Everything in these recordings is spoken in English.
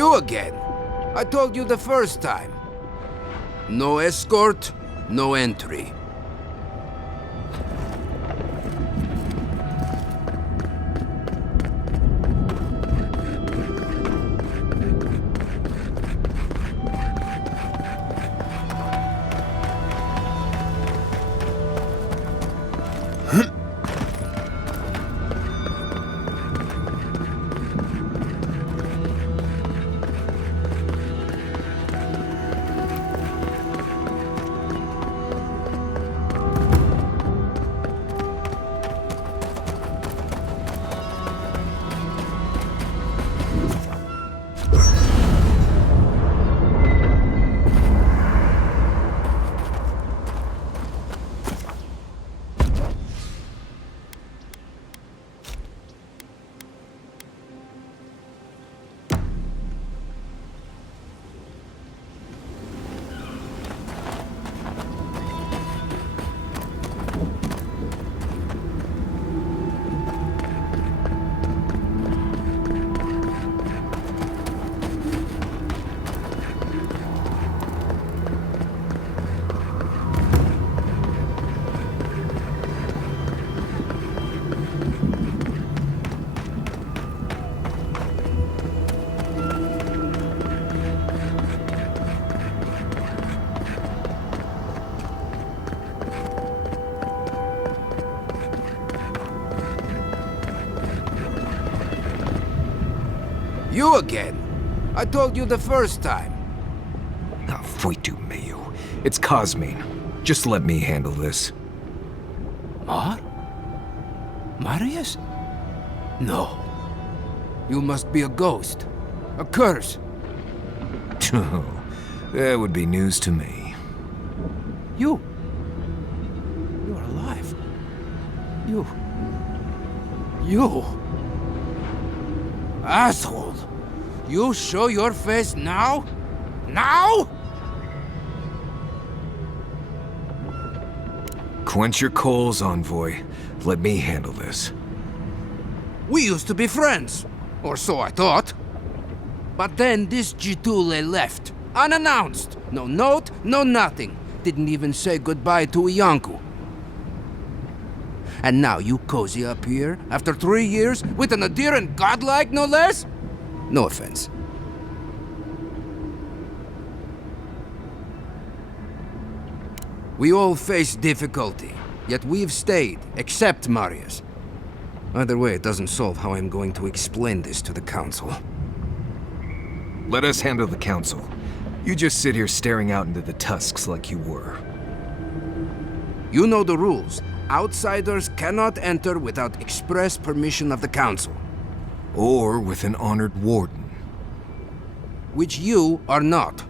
You again. I told you the first time. No escort, no entry. You again. I told you the first time. Ah, foi tu meio. It's Cosmine. Just let me handle this. Marius? No. You must be a ghost. A curse. Oh, that would be news to me. You're alive. You... Asshole! You show your face now? Now? Quench your coals, Envoy. Let me handle this. We used to be friends. Or so I thought. But then this Gitule left. Unannounced. No note, no nothing. Didn't even say goodbye to Iancu. And now you cozy up here, after 3 years, with an adherent godlike, no less? No offense. We all face difficulty, yet we've stayed, except Marius. Either way, it doesn't solve how I'm going to explain this to the Council. Let us handle the Council. You just sit here staring out into the tusks like you were. You know the rules. Outsiders cannot enter without express permission of the Council. Or with an honored warden. Which you are not.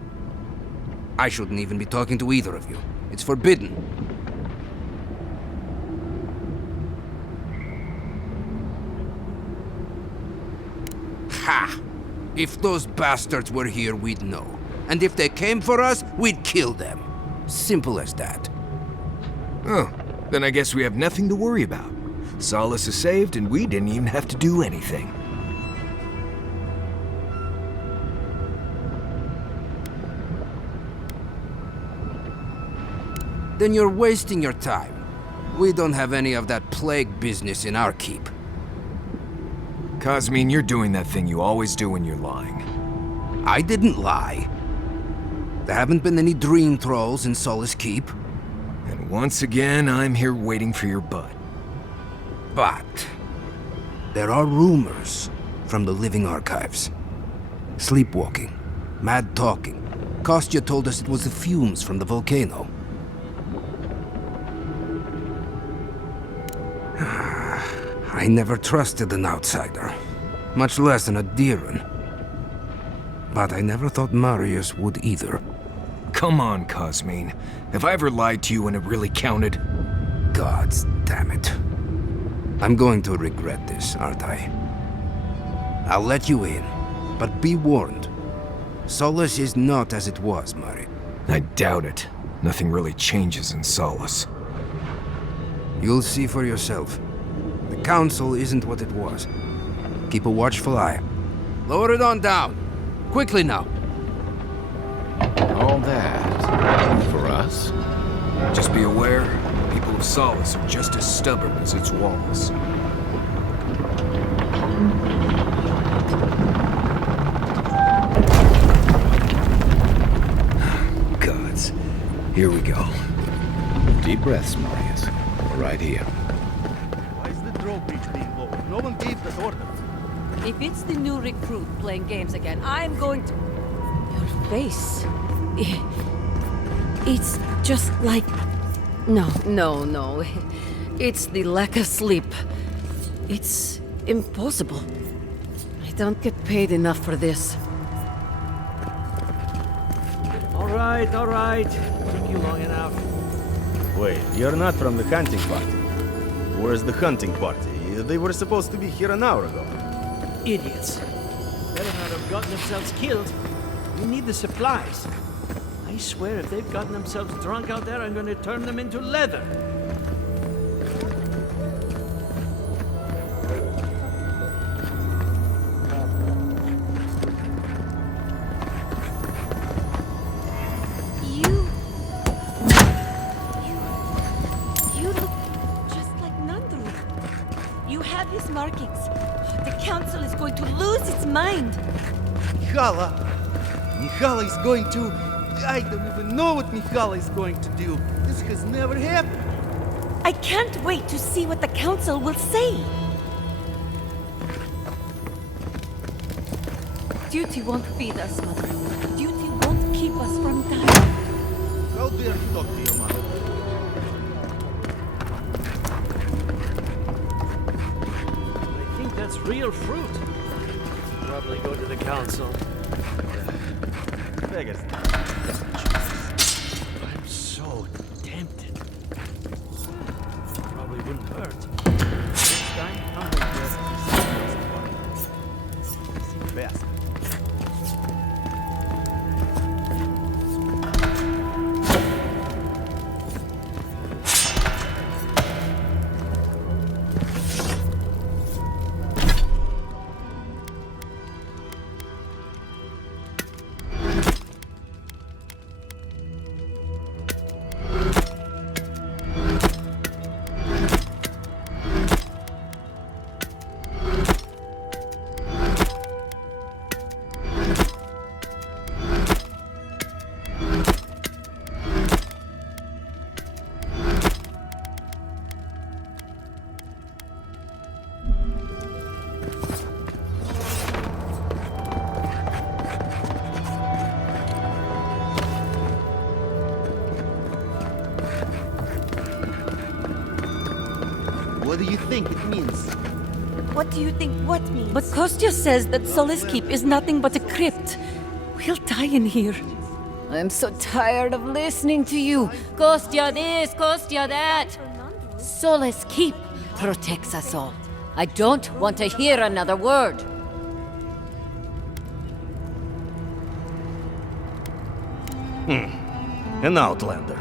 I shouldn't even be talking to either of you. It's forbidden. Ha! If those bastards were here, we'd know. And if they came for us, we'd kill them. Simple as that. Oh, then I guess we have nothing to worry about. Solace is saved, and we didn't even have to do anything. Then you're wasting your time. We don't have any of that plague business in our keep. Cosmine, you're doing that thing you always do when you're lying. I didn't lie. There haven't been any dream trolls in Solace Keep. And once again, I'm here waiting for your butt. But there are rumors from the living archives. Sleepwalking, mad talking. Kostya told us it was the fumes from the volcano. I never trusted an outsider, much less an Adheran. But I never thought Marius would either. Come on, Cosmine. Have I ever lied to you when it really counted? Gods damn it. I'm going to regret this, aren't I? I'll let you in, but be warned. Solace is not as it was, Mari. I doubt it. Nothing really changes in Solace. You'll see for yourself. The Council isn't what it was. Keep a watchful eye. Lower it on down. Quickly now. All that for us? Just be aware, people of Solace are just as stubborn as its walls. Gods. Here we go. Deep breaths, Marius. We're right here. Why is the draw breach being lowered? No one gave that order. If it's the new recruit playing games again, I'm going to... Your face... It's just like... No. It's the lack of sleep. It's impossible. I don't get paid enough for this. All right. Took you long enough. Wait, you're not from the hunting party. Where's the hunting party? They were supposed to be here an hour ago. Idiots. Better not have gotten themselves killed. We need the supplies. I swear if they've gotten themselves drunk out there, I'm going to turn them into leather. You look just like Nandru. You have his markings. The council is going to lose its mind. Mihala is going to... I don't even know what Mihala is going to do. This has never happened. I can't wait to see what the council will say. Duty won't feed us, Mother. Duty won't keep us from dying. How dare you talk to your mother? I think that's real fruit. Probably go to the council. Beggars. I'm so tempted. Probably wouldn't hurt. Next time, I'll make the Best. What do you think it means? What do you think what means? But Kostya says that Solace Keep is nothing but a crypt. We'll die in here. I'm so tired of listening to you. Kostya this, Kostya that. Solace Keep protects us all. I don't want to hear another word. An outlander.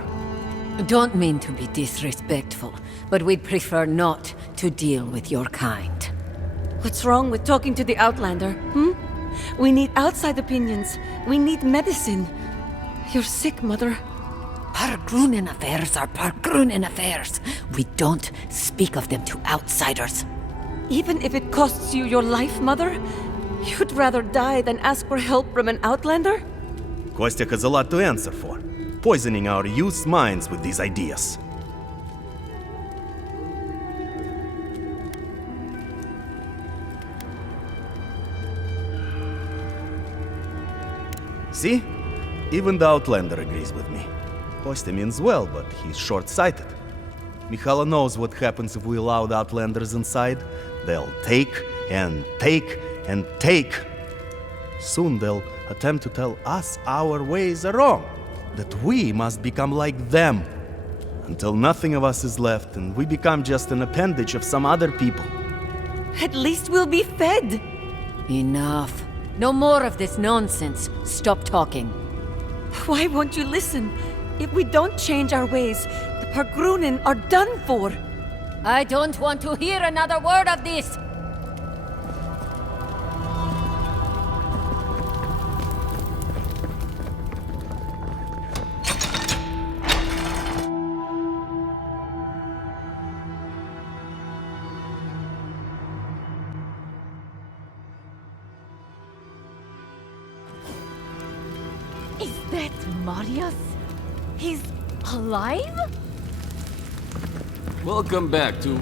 Don't mean to be disrespectful, but we'd prefer not to deal with your kind. What's wrong with talking to the Outlander, We need outside opinions. We need medicine. You're sick, Mother. Pargrunen affairs are Pargrunen affairs. We don't speak of them to outsiders. Even if it costs you your life, Mother? You'd rather die than ask for help from an Outlander? Kostya has a lot to answer for. Poisoning our youth's minds with these ideas. See? Even the Outlander agrees with me. Kostya means well, but he's short-sighted. Mihala knows what happens if we allow the Outlanders inside. They'll take and take and take. Soon they'll attempt to tell us our ways are wrong, that we must become like them, until nothing of us is left and we become just an appendage of some other people. At least we'll be fed. Enough. No more of this nonsense. Stop talking. Why won't you listen? If we don't change our ways, the Pargrunen are done for. I don't want to hear another word of this. Marius? He's alive? Welcome back to...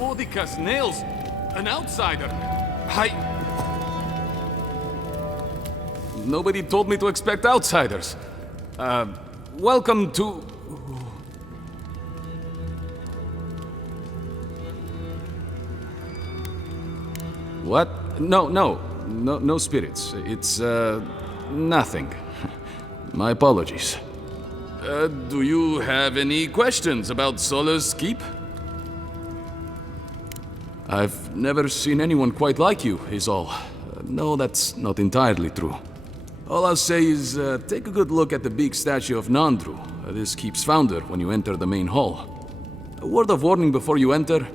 Odica's nails! An outsider! Nobody told me to expect outsiders. Welcome to... What? No spirits. It's, nothing. My apologies. Do you have any questions about Solace Keep? I've never seen anyone quite like you, is all. No, that's not entirely true. All I'll say is, take a good look at the big statue of Nandru, this keep's founder, when you enter the main hall. A word of warning before you enter.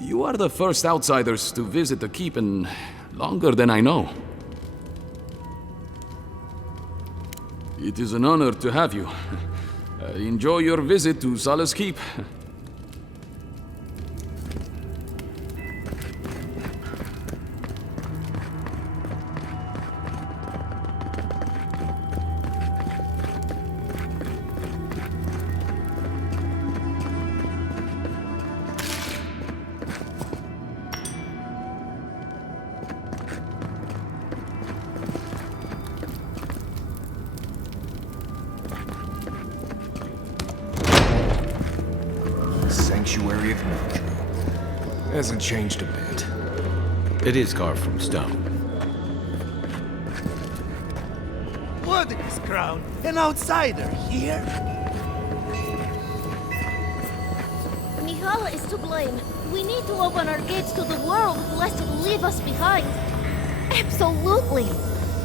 You are the first outsiders to visit the keep in longer than I know. It is an honor to have you. Enjoy your visit to Solace Keep. Sanctuary of Nandru. Hasn't changed a bit. It is carved from stone. What is crown? An outsider here? Mihala is to blame. We need to open our gates to the world lest it leave us behind. Absolutely.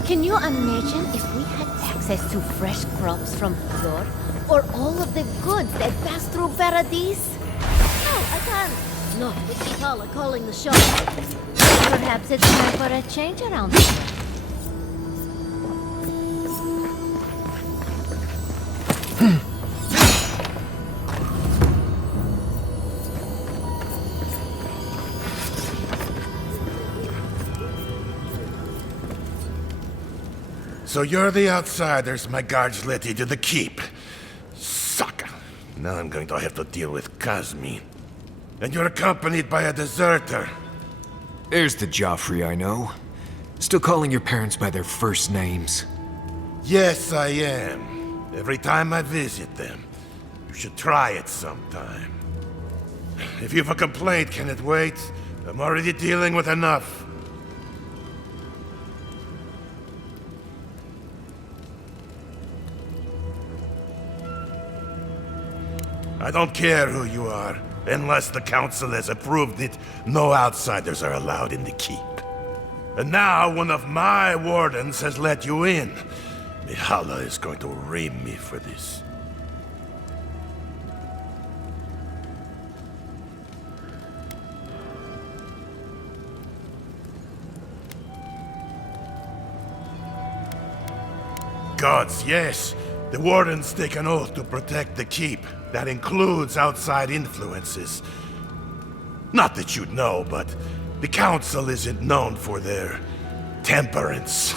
Can you imagine if we had access to fresh crops from Flor? Or all of the goods that pass through Paradise? No, I can't. Not with Mihala calling the shots. Perhaps it's time for a change around here. So you're the outsiders my guards let into the keep. Sucker. Now I'm going to have to deal with Kazmi. And you're accompanied by a deserter. There's the Joffrey I know. Still calling your parents by their first names. Yes, I am. Every time I visit them. You should try it sometime. If you have a complaint, can it wait? I'm already dealing with enough. I don't care who you are. Unless the council has approved it, no outsiders are allowed in the keep. And now one of my wardens has let you in. Mihala is going to ream me for this. Gods, yes. The wardens take an oath to protect the keep. That includes outside influences. Not that you'd know, but the council isn't known for their temperance.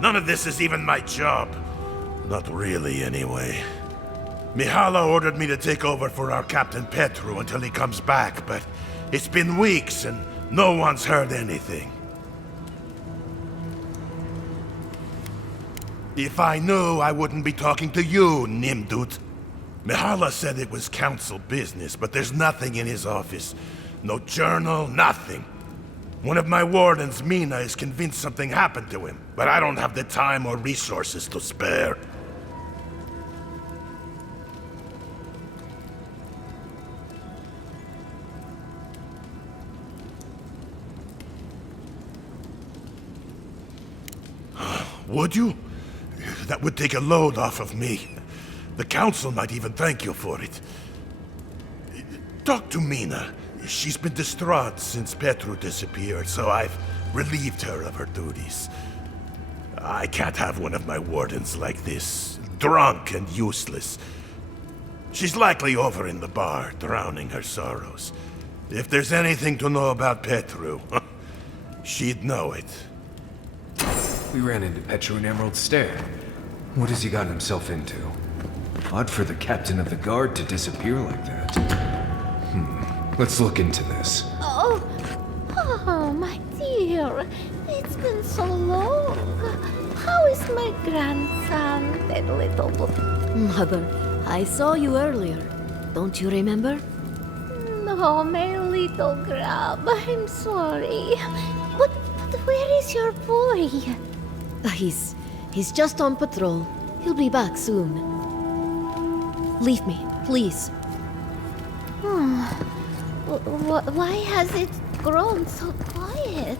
None of this is even my job. Not really, anyway. Mihala ordered me to take over for our Captain Petru until he comes back, but it's been weeks and no one's heard anything. If I knew, I wouldn't be talking to you, Nimdut. Mihala said it was council business, but there's nothing in his office. No journal, nothing. One of my wardens, Mina, is convinced something happened to him, but I don't have the time or resources to spare. Would you? That would take a load off of me. The council might even thank you for it. Talk to Mina. She's been distraught since Petru disappeared, so I've relieved her of her duties. I can't have one of my wardens like this, drunk and useless. She's likely over in the bar, drowning her sorrows. If there's anything to know about Petru, she'd know it. We ran into Petru in Emerald Stair. What has he gotten himself into? Odd for the captain of the guard to disappear like that. Let's look into this. Oh, my dear. It's been so long. How is my grandson, that little... Mother, I saw you earlier. Don't you remember? No, my little grub. I'm sorry. But where is your boy? He's just on patrol. He'll be back soon. Leave me, please. Why has it grown so quiet?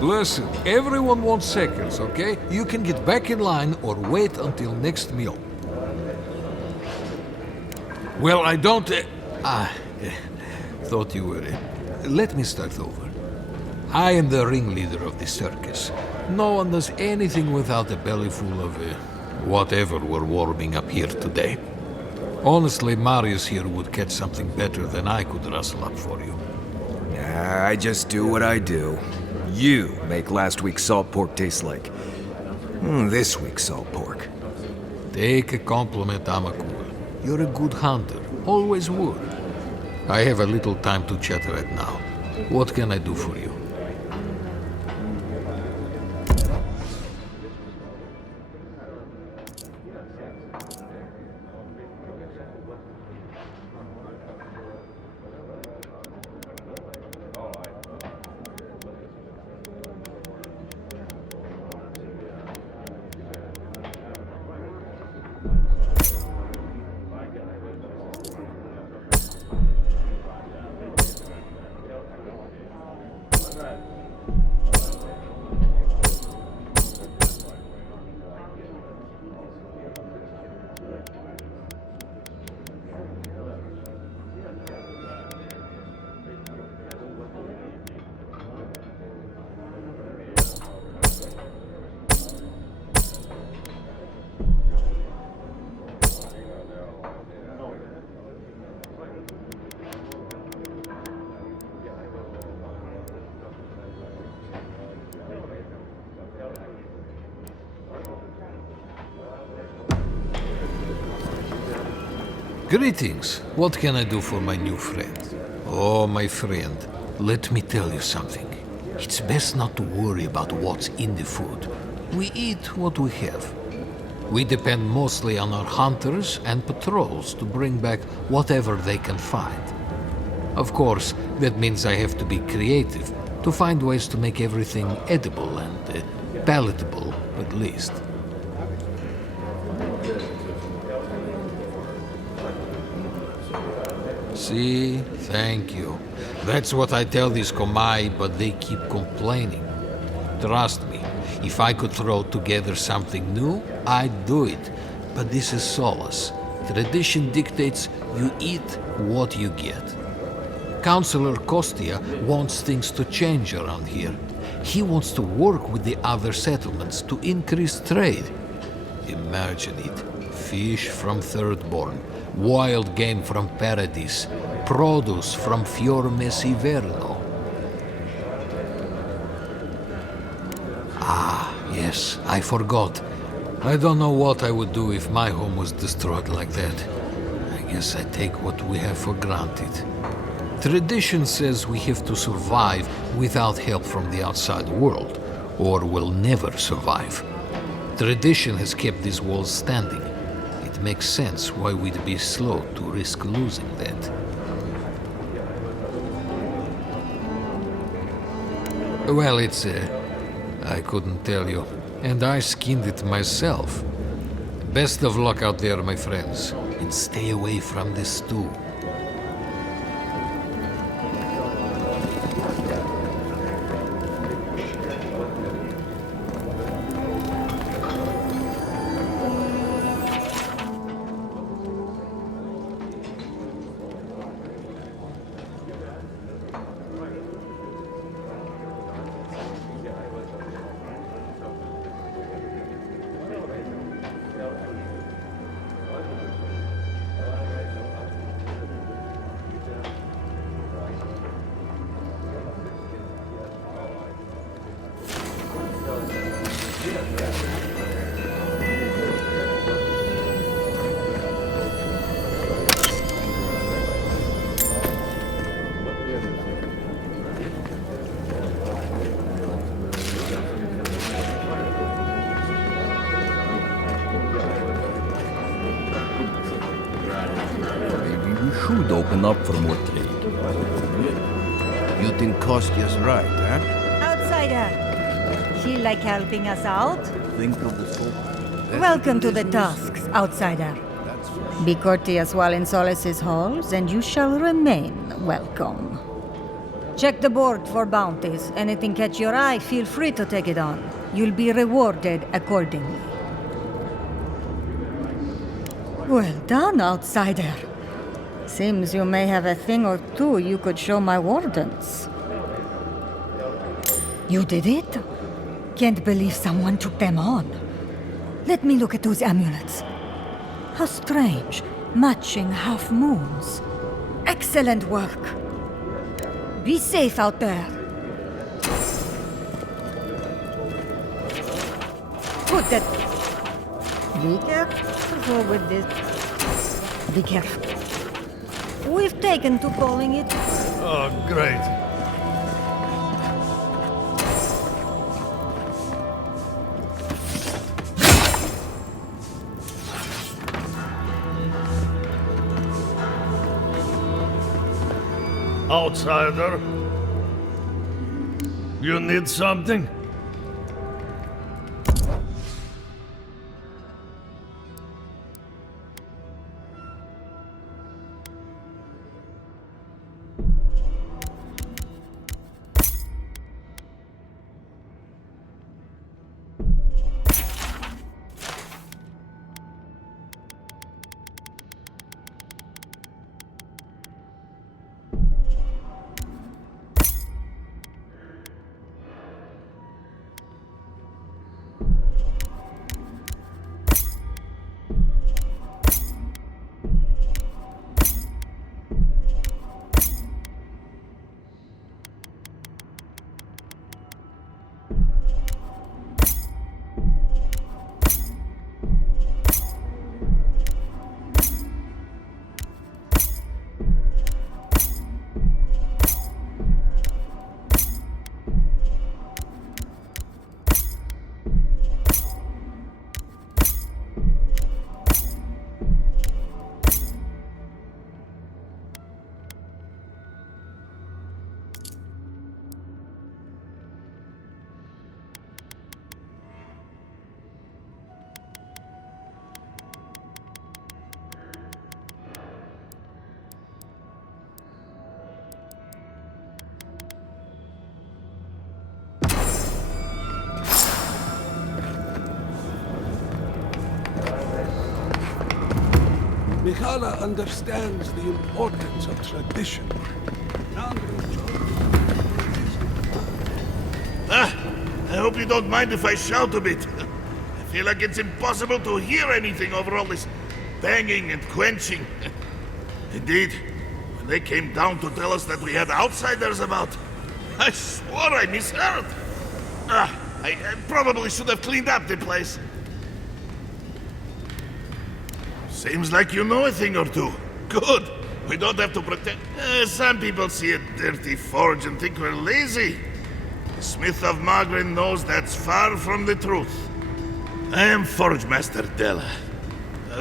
Listen, everyone wants seconds, okay? You can get back in line or wait until next meal. Well, I don't... thought you were... Let me start over. I am the ringleader of the circus. No one does anything without a belly full of... whatever we're warming up here today. Honestly, Marius here would catch something better than I could rustle up for you. I just do what I do. You make last week's salt pork taste like this week's salt pork. Take a compliment, Amakul. You're a good hunter. Always would. I have a little time to chat right now. What can I do for you? Greetings. What can I do for my new friend? Oh, my friend, let me tell you something. It's best not to worry about what's in the food. We eat what we have. We depend mostly on our hunters and patrols to bring back whatever they can find. Of course, that means I have to be creative to find ways to make everything edible and palatable, at least. See? Thank you. That's what I tell these Komai, but they keep complaining. Trust me, if I could throw together something new, I'd do it. But this is Solace. Tradition dictates you eat what you get. Councillor Kostia wants things to change around here. He wants to work with the other settlements to increase trade. Imagine it. Fish from Thirdborn, wild game from Paradis, produce from Fior Mesiverno. yes, I forgot. I don't know what I would do if my home was destroyed like that. I guess I take what we have for granted. Tradition says we have to survive without help from the outside world, or we'll never survive. Tradition has kept these walls standing. It makes sense why we'd be slow to risk losing that. Well, it's I couldn't tell you. And I skinned it myself. Best of luck out there, my friends. And stay away from this stew. Should open up for more trade. You think Kostya's right, huh? Outsider! She like helping us out? Think of the scope. Welcome to the tasks, outsider. Be courteous while in Solace's halls, and you shall remain welcome. Check the board for bounties. Anything catch your eye, feel free to take it on. You'll be rewarded accordingly. Well done, outsider. Seems you may have a thing or two you could show my wardens. You did it? Can't believe someone took them on. Let me look at those amulets. How strange. Matching half moons. Excellent work. Be safe out there. Put that. Be careful with this. Be careful. We've taken to calling it. Oh, great. Outsider? You need something? Mikhaila understands the importance of tradition. I hope you don't mind if I shout a bit. I feel like it's impossible to hear anything over all this banging and quenching. Indeed, when they came down to tell us that we had outsiders about, I swore I misheard. I probably should have cleaned up the place. Seems like you know a thing or two. Good. We don't have to pretend. Some people see a dirty forge and think we're lazy. The Smith of Magrin knows that's far from the truth. I am Forge Master Della.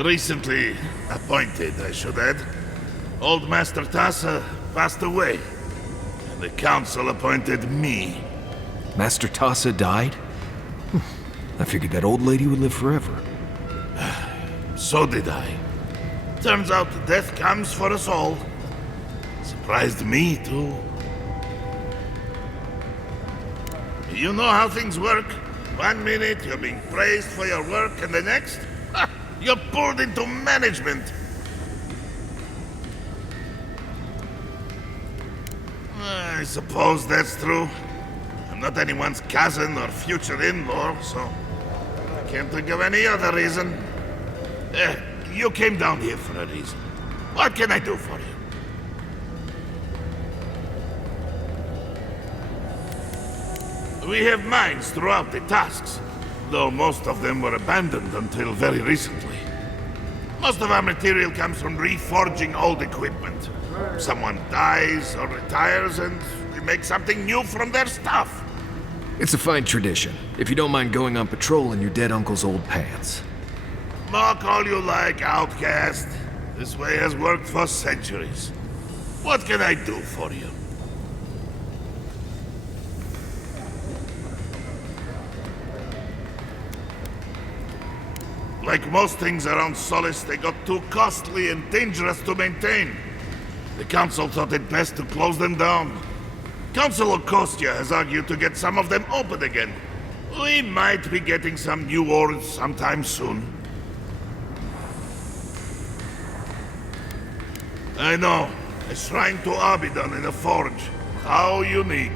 Recently appointed, I should add. Old Master Tassa passed away, and the council appointed me. Master Tassa died? I figured that old lady would live forever. So did I. Turns out death comes for us all. Surprised me, too. You know how things work. 1 minute you're being praised for your work, and the next, you're pulled into management. I suppose that's true. I'm not anyone's cousin or future in-law, so I can't think of any other reason. You came down here for a reason. What can I do for you? We have mines throughout the tasks, though most of them were abandoned until very recently. Most of our material comes from reforging old equipment. Someone dies or retires and we make something new from their stuff. It's a fine tradition, if you don't mind going on patrol in your dead uncle's old pants. Mock all you like, outcast. This way has worked for centuries. What can I do for you? Like most things around Solace, they got too costly and dangerous to maintain. The Council thought it best to close them down. Council of Kostia has argued to get some of them open again. We might be getting some new ores sometime soon. I know. A shrine to Abidan in a forge. How unique.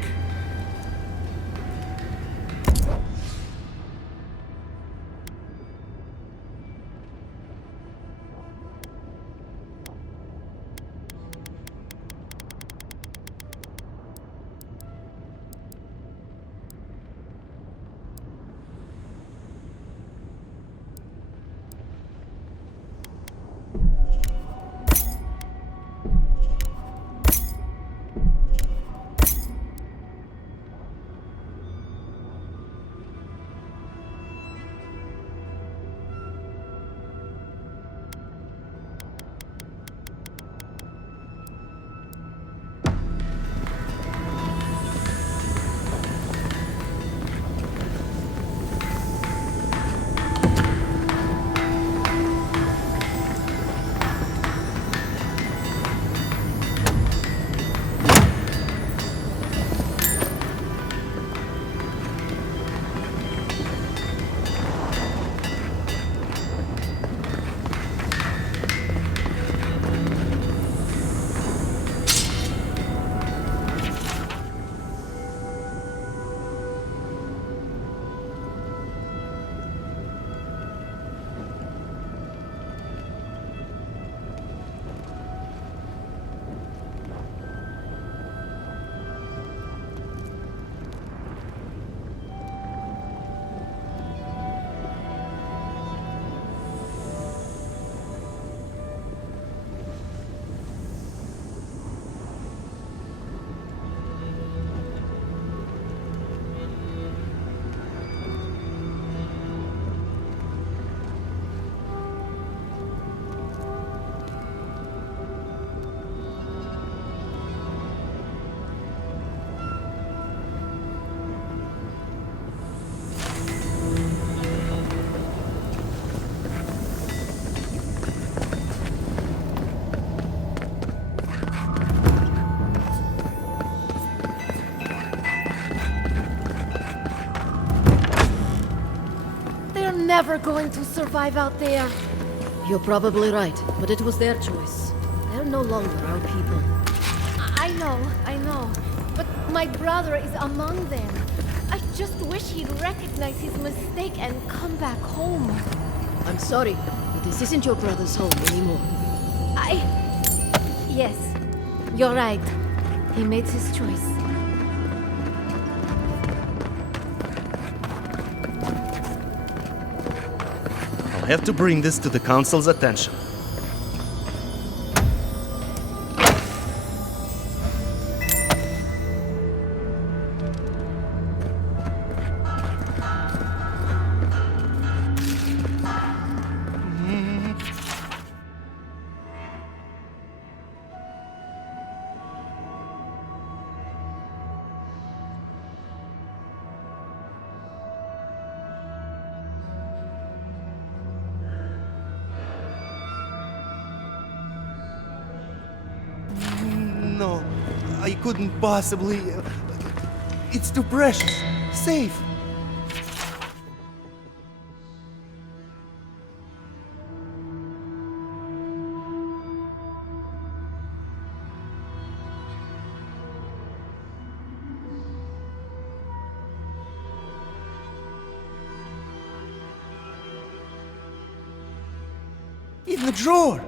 Never going to survive out there. You're probably right, but it was their choice. They're no longer our people. I know. But my brother is among them. I just wish he'd recognize his mistake and come back home. I'm sorry, but this isn't your brother's home anymore. Yes, you're right. He made his choice. I have to bring this to the Council's attention. No, I couldn't possibly. It's too precious. Safe. In the drawer.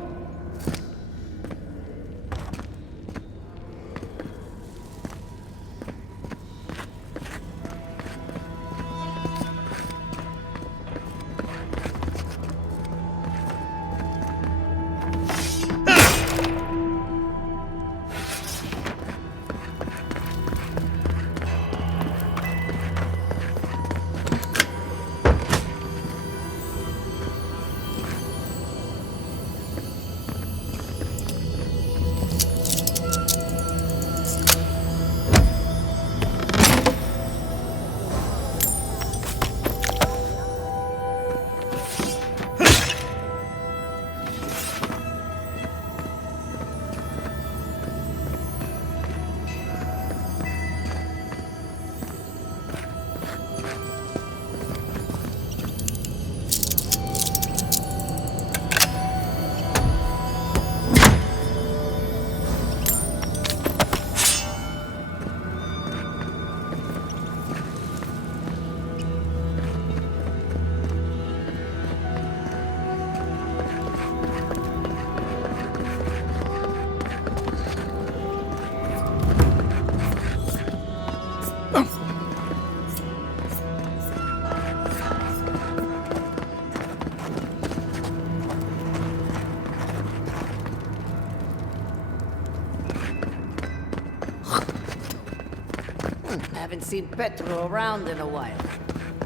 Haven't seen Petro around in a while.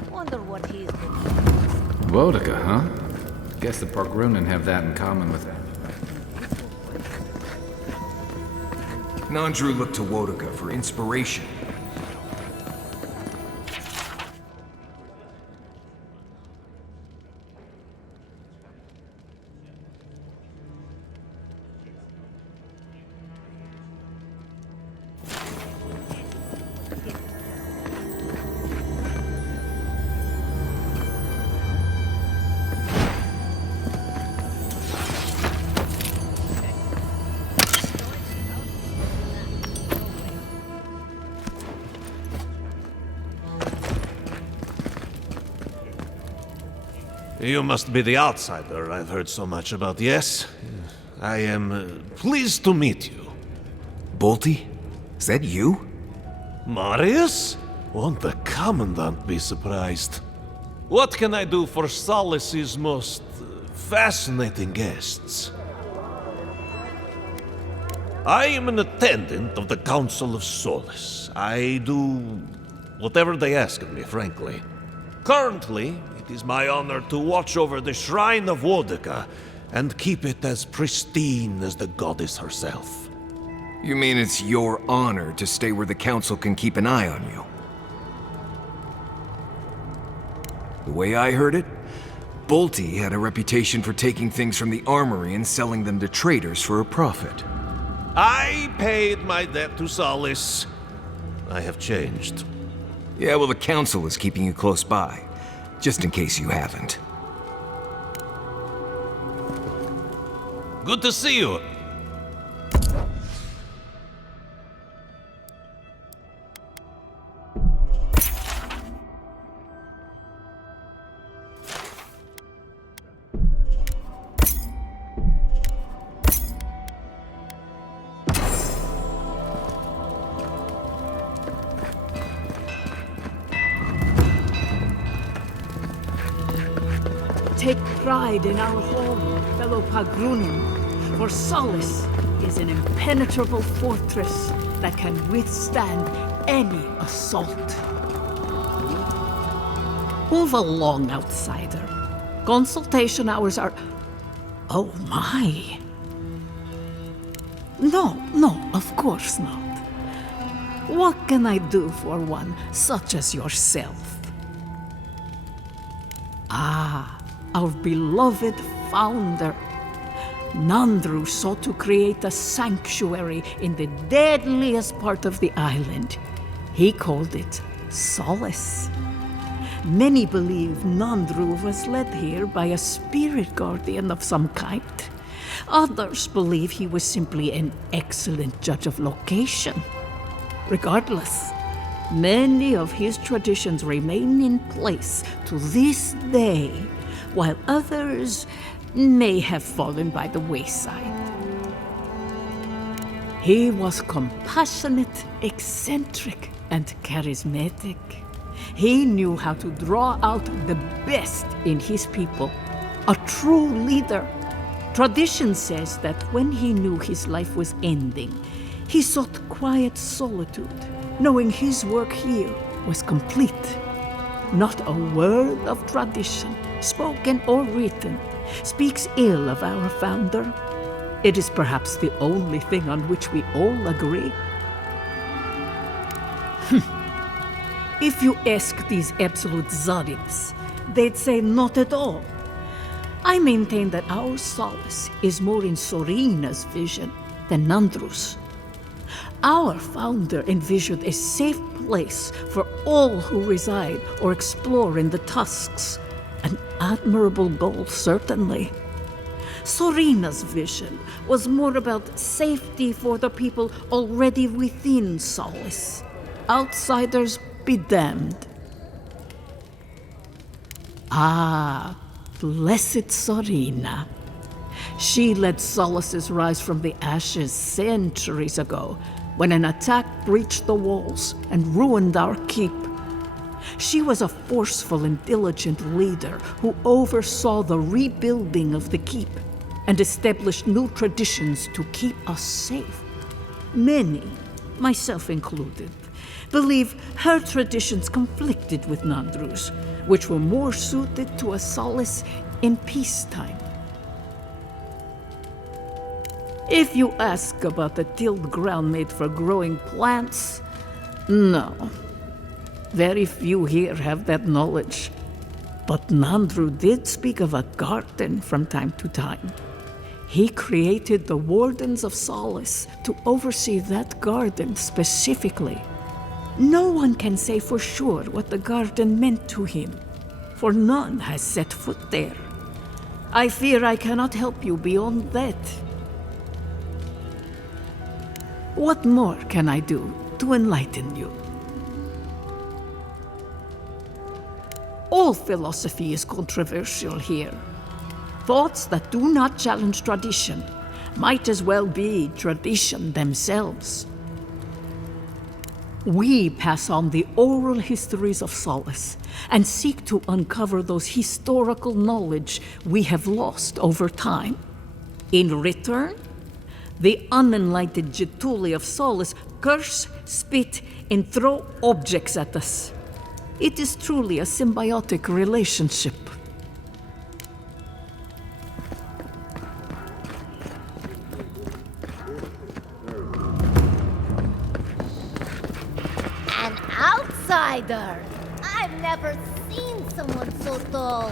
Wonder what he's been. Vodka, huh? Guess the Parkrunen have that in common with that. Nandru looked to Wodaka for inspiration. You must be the outsider I've heard so much about, yes? I am pleased to meet you. Bolty? Is that you? Marius? Won't the Commandant be surprised? What can I do for Solace's most fascinating guests? I am an attendant of the Council of Solace. I do whatever they ask of me, frankly. Currently, it is my honor to watch over the Shrine of Wodaka and keep it as pristine as the goddess herself. You mean it's your honor to stay where the Council can keep an eye on you? The way I heard it, Bolty had a reputation for taking things from the armory and selling them to traders for a profit. I paid my debt to Solace. I have changed. Yeah, well, the Council is keeping you close by, just in case you haven't. Good to see you. Take pride in our home, fellow Pagrunin, for Solace is an impenetrable fortress that can withstand any assault. Move along, outsider. Consultation hours are... Oh my. No, of course not. What can I do for one such as yourself? Ah, our beloved founder. Nandru sought to create a sanctuary in the deadliest part of the island. He called it Solace. Many believe Nandru was led here by a spirit guardian of some kind. Others believe he was simply an excellent judge of location. Regardless, many of his traditions remain in place to this day, while others may have fallen by the wayside. He was compassionate, eccentric, and charismatic. He knew how to draw out the best in his people, a true leader. Tradition says that when he knew his life was ending, he sought quiet solitude, knowing his work here was complete. Not a word of tradition, spoken or written, speaks ill of our founder. It is perhaps the only thing on which we all agree. If you ask these absolute Zarips, they'd say not at all. I maintain that our solace is more in Sorina's vision than Nandru's. Our founder envisioned a safe place for all who reside or explore in the Tusks. An admirable goal, certainly. Sorina's vision was more about safety for the people already within Solace. Outsiders be damned. Ah, blessed Sorina. She led Solace's rise from the ashes centuries ago, when an attack breached the walls and ruined our keep. She was a forceful and diligent leader who oversaw the rebuilding of the keep and established new traditions to keep us safe. Many, myself included, believe her traditions conflicted with Nandru's, which were more suited to a Solace in peacetime. If you ask about the tilled ground made for growing plants, no. Very few here have that knowledge. But Nandru did speak of a garden from time to time. He created the Wardens of Solace to oversee that garden specifically. No one can say for sure what the garden meant to him, for none has set foot there. I fear I cannot help you beyond that. What more can I do to enlighten you? All philosophy is controversial here. Thoughts that do not challenge tradition might as well be tradition themselves. We pass on the oral histories of Solace and seek to uncover those historical knowledge we have lost over time. In return, the unenlightened Getuli of Solace curse, spit, and throw objects at us. It is truly a symbiotic relationship. An outsider! I've never seen someone so tall.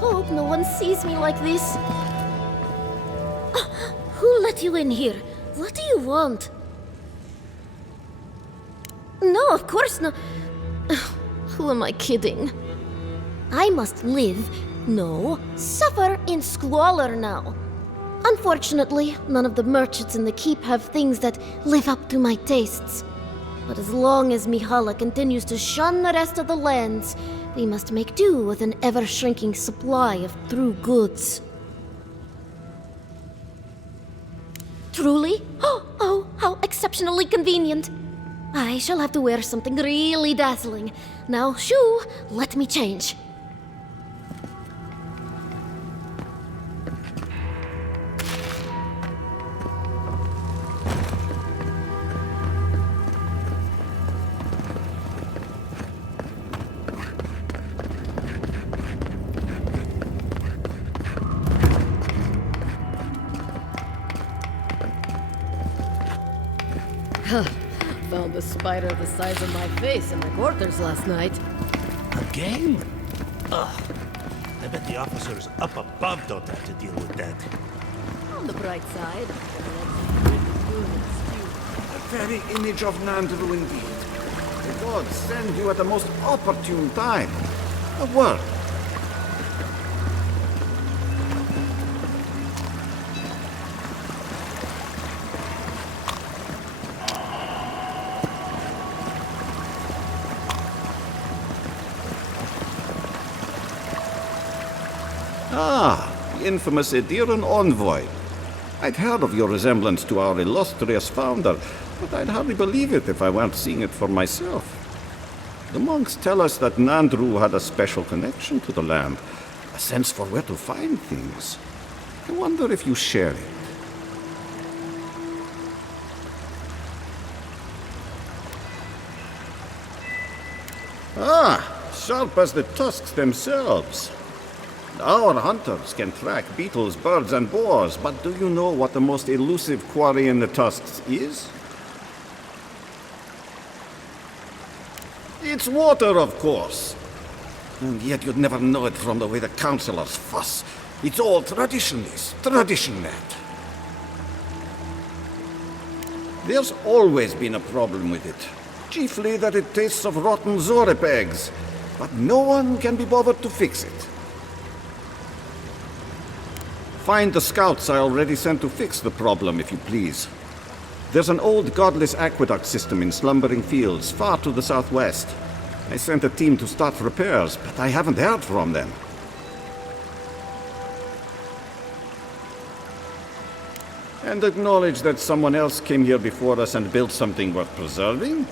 hope no one sees me like this. Who let you in here? What do you want? No, of course not. Who am I kidding? I must live, no, suffer in squalor now. Unfortunately, none of the merchants in the keep have things that live up to my tastes. But as long as Mihala continues to shun the rest of the lands, we must make do with an ever-shrinking supply of true goods. Truly? Oh, how exceptionally convenient. I shall have to wear something really dazzling. Now, shoo, let me change. Found a spider the size of my face in my quarters last night. Again? Ugh. I bet the officers up above don't have to deal with that. On the bright side, The very image of Nandru indeed. The gods send you at the most opportune time. A word. Ah, the infamous Ediran envoy. I'd heard of your resemblance to our illustrious founder, but I'd hardly believe it if I weren't seeing it for myself. The monks tell us that Nandru had a special connection to the land, a sense for where to find things. I wonder if you share it. Ah, sharp as the tusks themselves. Our hunters can track beetles, birds, and boars, but do you know what the most elusive quarry in the tusks is? It's water, of course. And yet you'd never know it from the way the councillors fuss. It's all traditionalist, traditionnet. There's always been a problem with it. Chiefly that it tastes of rotten zorip eggs. But no one can be bothered to fix it. Find the scouts I already sent to fix the problem, if you please. There's an old godless aqueduct system in slumbering fields, far to the southwest. I sent a team to start repairs, but I haven't heard from them. And acknowledge that someone else came here before us and built something worth preserving?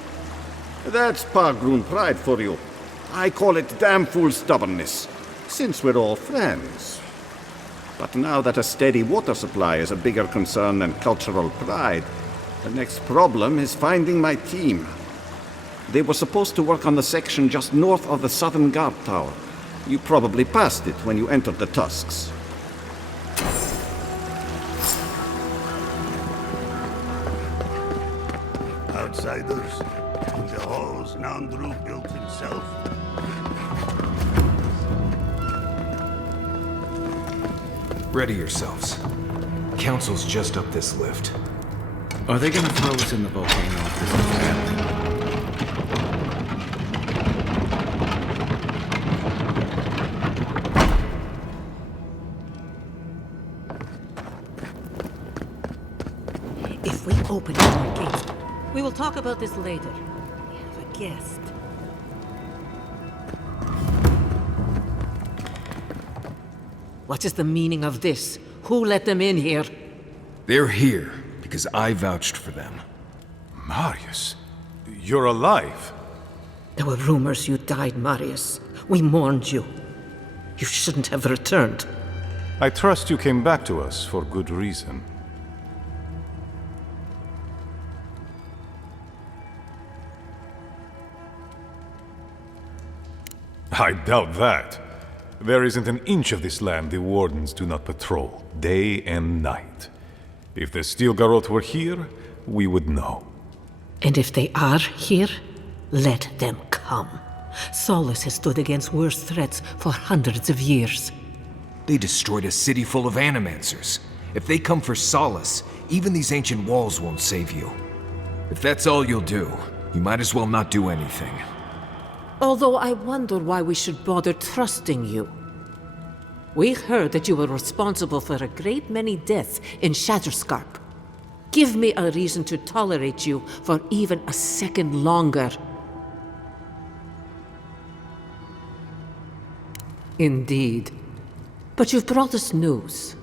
That's Pargroon pride for you. I call it damn fool stubbornness, since we're all friends. But now that a steady water supply is a bigger concern than cultural pride, the next problem is finding my team. They were supposed to work on the section just north of the southern guard tower. You probably passed it when you entered the Tusks. Outsiders, in the halls Nandru built himself. Ready yourselves. Council's just up this lift. Are they gonna throw us in the volcano if this is happening? If we open our gates, we will talk about this later. We have a guest. What is the meaning of this? Who let them in here? They're here because I vouched for them. Marius, you're alive. There were rumors you died, Marius. We mourned you. You shouldn't have returned. I trust you came back to us for good reason. I doubt that. There isn't an inch of this land the Wardens do not patrol, day and night. If the Steel Garrote were here, we would know. And if they are here, let them come. Solus has stood against worse threats for hundreds of years. They destroyed a city full of animancers. If they come for solace, even these ancient walls won't save you. If that's all you'll do, you might as well not do anything. Although I wonder why we should bother trusting you. We heard that you were responsible for a great many deaths in Shatterscarp. Give me a reason to tolerate you for even a second longer. Indeed. But you've brought us news.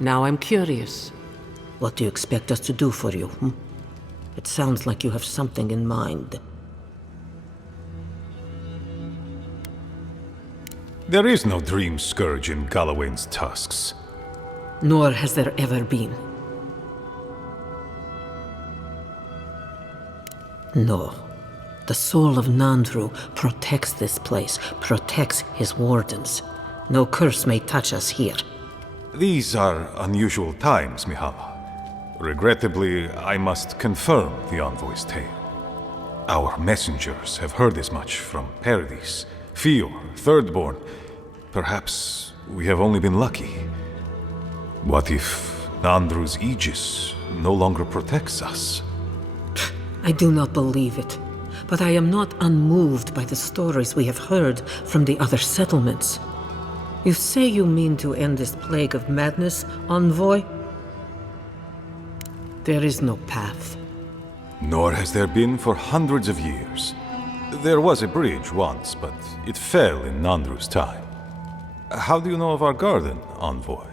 Now I'm curious. What do you expect us to do for you? It sounds like you have something in mind. There is no dream scourge in Galawain's tusks. Nor has there ever been. No. The soul of Nandru protects this place, protects his wardens. No curse may touch us here. These are unusual times, Mihala. Regrettably, I must confirm the envoy's tale. Our messengers have heard as much from Paradis, Fior, Thirdborn. Perhaps we have only been lucky. What if Nandru's aegis no longer protects us? I do not believe it, but I am not unmoved by the stories we have heard from the other settlements. You say you mean to end this plague of madness, envoy? There is no path. Nor has there been for hundreds of years. There was a bridge once, but it fell in Nandru's time. How do you know of our garden, envoy?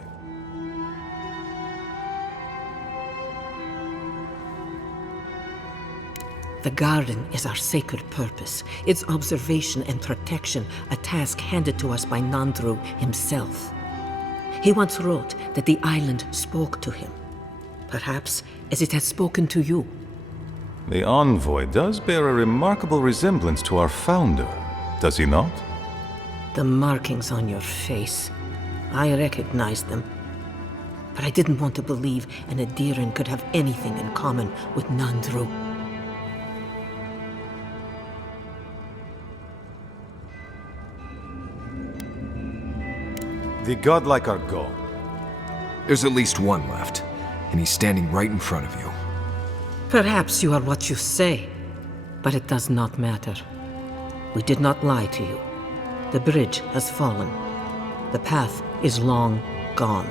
The garden is our sacred purpose, its observation and protection, a task handed to us by Nandru himself. He once wrote that the island spoke to him, perhaps as it has spoken to you. The envoy does bear a remarkable resemblance to our founder, does he not? The markings on your face, I recognize them. But I didn't want to believe an Adiran could have anything in common with Nandru. The godlike are gone. There's at least one left, and he's standing right in front of you. Perhaps you are what you say, but it does not matter. We did not lie to you. The bridge has fallen. The path is long gone.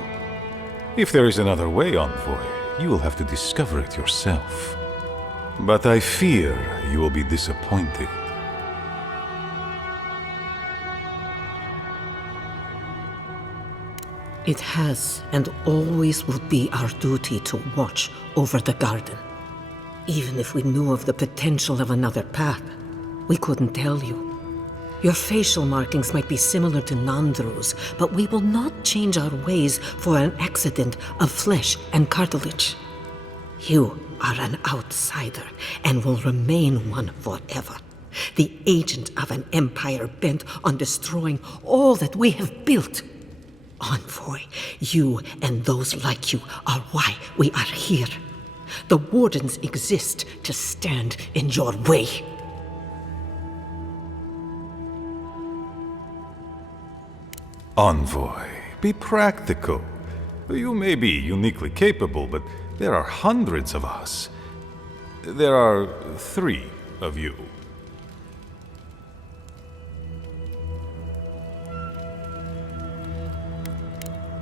If there is another way, envoy, you will have to discover it yourself. But I fear you will be disappointed. It has and always will be our duty to watch over the garden. Even if we knew of the potential of another path, we couldn't tell you. Your facial markings might be similar to Nandru's, but we will not change our ways for an accident of flesh and cartilage. You are an outsider and will remain one forever. The agent of an empire bent on destroying all that we have built. Envoy, you and those like you are why we are here. The Wardens exist to stand in your way. Envoy, be practical. You may be uniquely capable, but there are hundreds of us. There are 3 of you.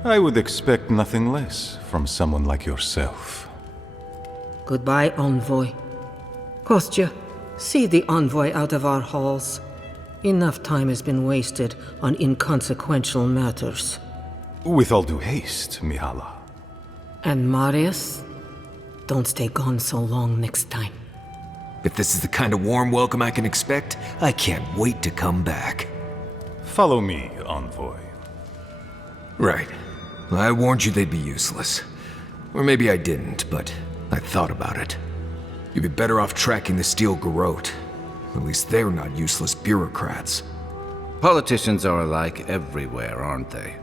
I would expect nothing less from someone like yourself. Goodbye, Envoy. Kostya, see the Envoy out of our halls. Enough time has been wasted on inconsequential matters. With all due haste, Mihala. And Marius? Don't stay gone so long next time. If this is the kind of warm welcome I can expect, I can't wait to come back. Follow me, Envoy. Right. I warned you they'd be useless. Or maybe I didn't, but I thought about it. You'd be better off tracking the Steel Garrote. At least they're not useless bureaucrats. Politicians are alike everywhere, aren't they?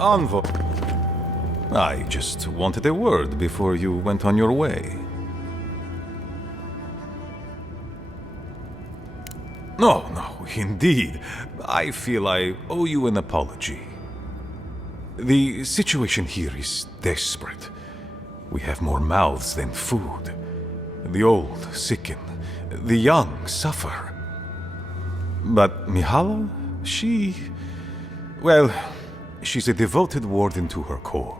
Envoy. I just wanted a word before you went on your way. No, indeed. I feel I owe you an apology. The situation here is desperate. We have more mouths than food. The old sicken, the young suffer. But Mihala, she's a devoted warden to her core.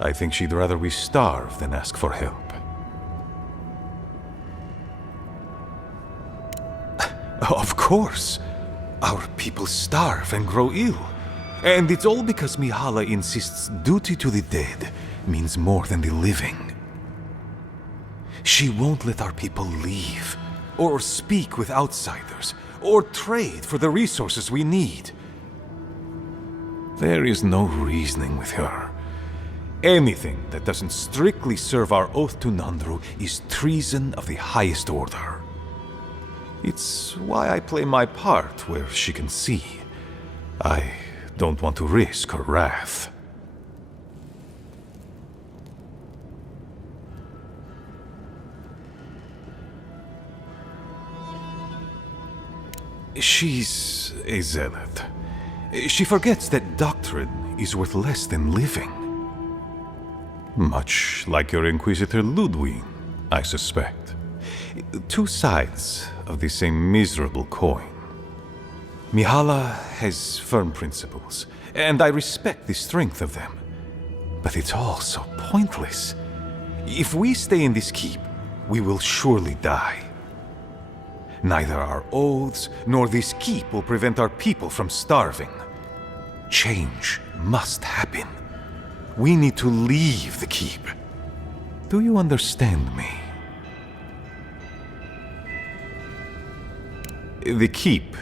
I think she'd rather we starve than ask for help. Of course. Our people starve and grow ill. And it's all because Mihala insists duty to the dead means more than the living. She won't let our people leave, or speak with outsiders, or trade for the resources we need. There is no reasoning with her. Anything that doesn't strictly serve our oath to Nandru is treason of the highest order. It's why I play my part where she can see. I don't want to risk her wrath. She's a zealot. She forgets that doctrine is worth less than living. Much like your Inquisitor Ludwig, I suspect. Two sides of the same miserable coin. Mihala has firm principles, and I respect the strength of them. But it's all so pointless. If we stay in this keep, we will surely die. Neither our oaths nor this keep will prevent our people from starving. Change must happen. We need to leave the keep. Do you understand me? The keep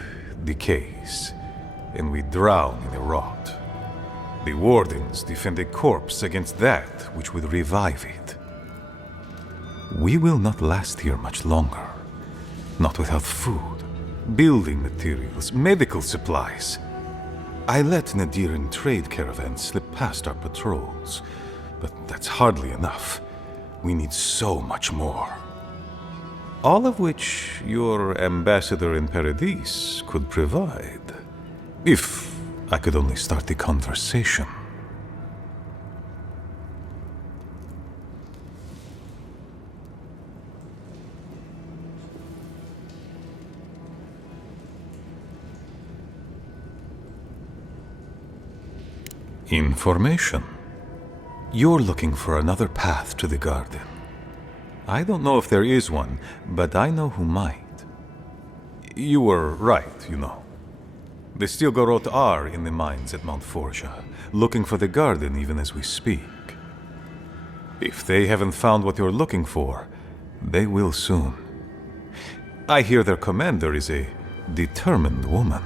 decays, and we drown in the rot. The wardens defend a corpse against that which would revive it. We will not last here much longer. Not without food, building materials, medical supplies. I let Nadiran trade caravans slip past our patrols, but that's hardly enough. We need so much more. All of which your ambassador in Paradise could provide. If I could only start the conversation. Information. You're looking for another path to the garden. I don't know if there is one, but I know who might. You were right, you know. The Stilgarot are in the mines at Mount Forja, looking for the garden even as we speak. If they haven't found what you're looking for, they will soon. I hear their commander is a determined woman.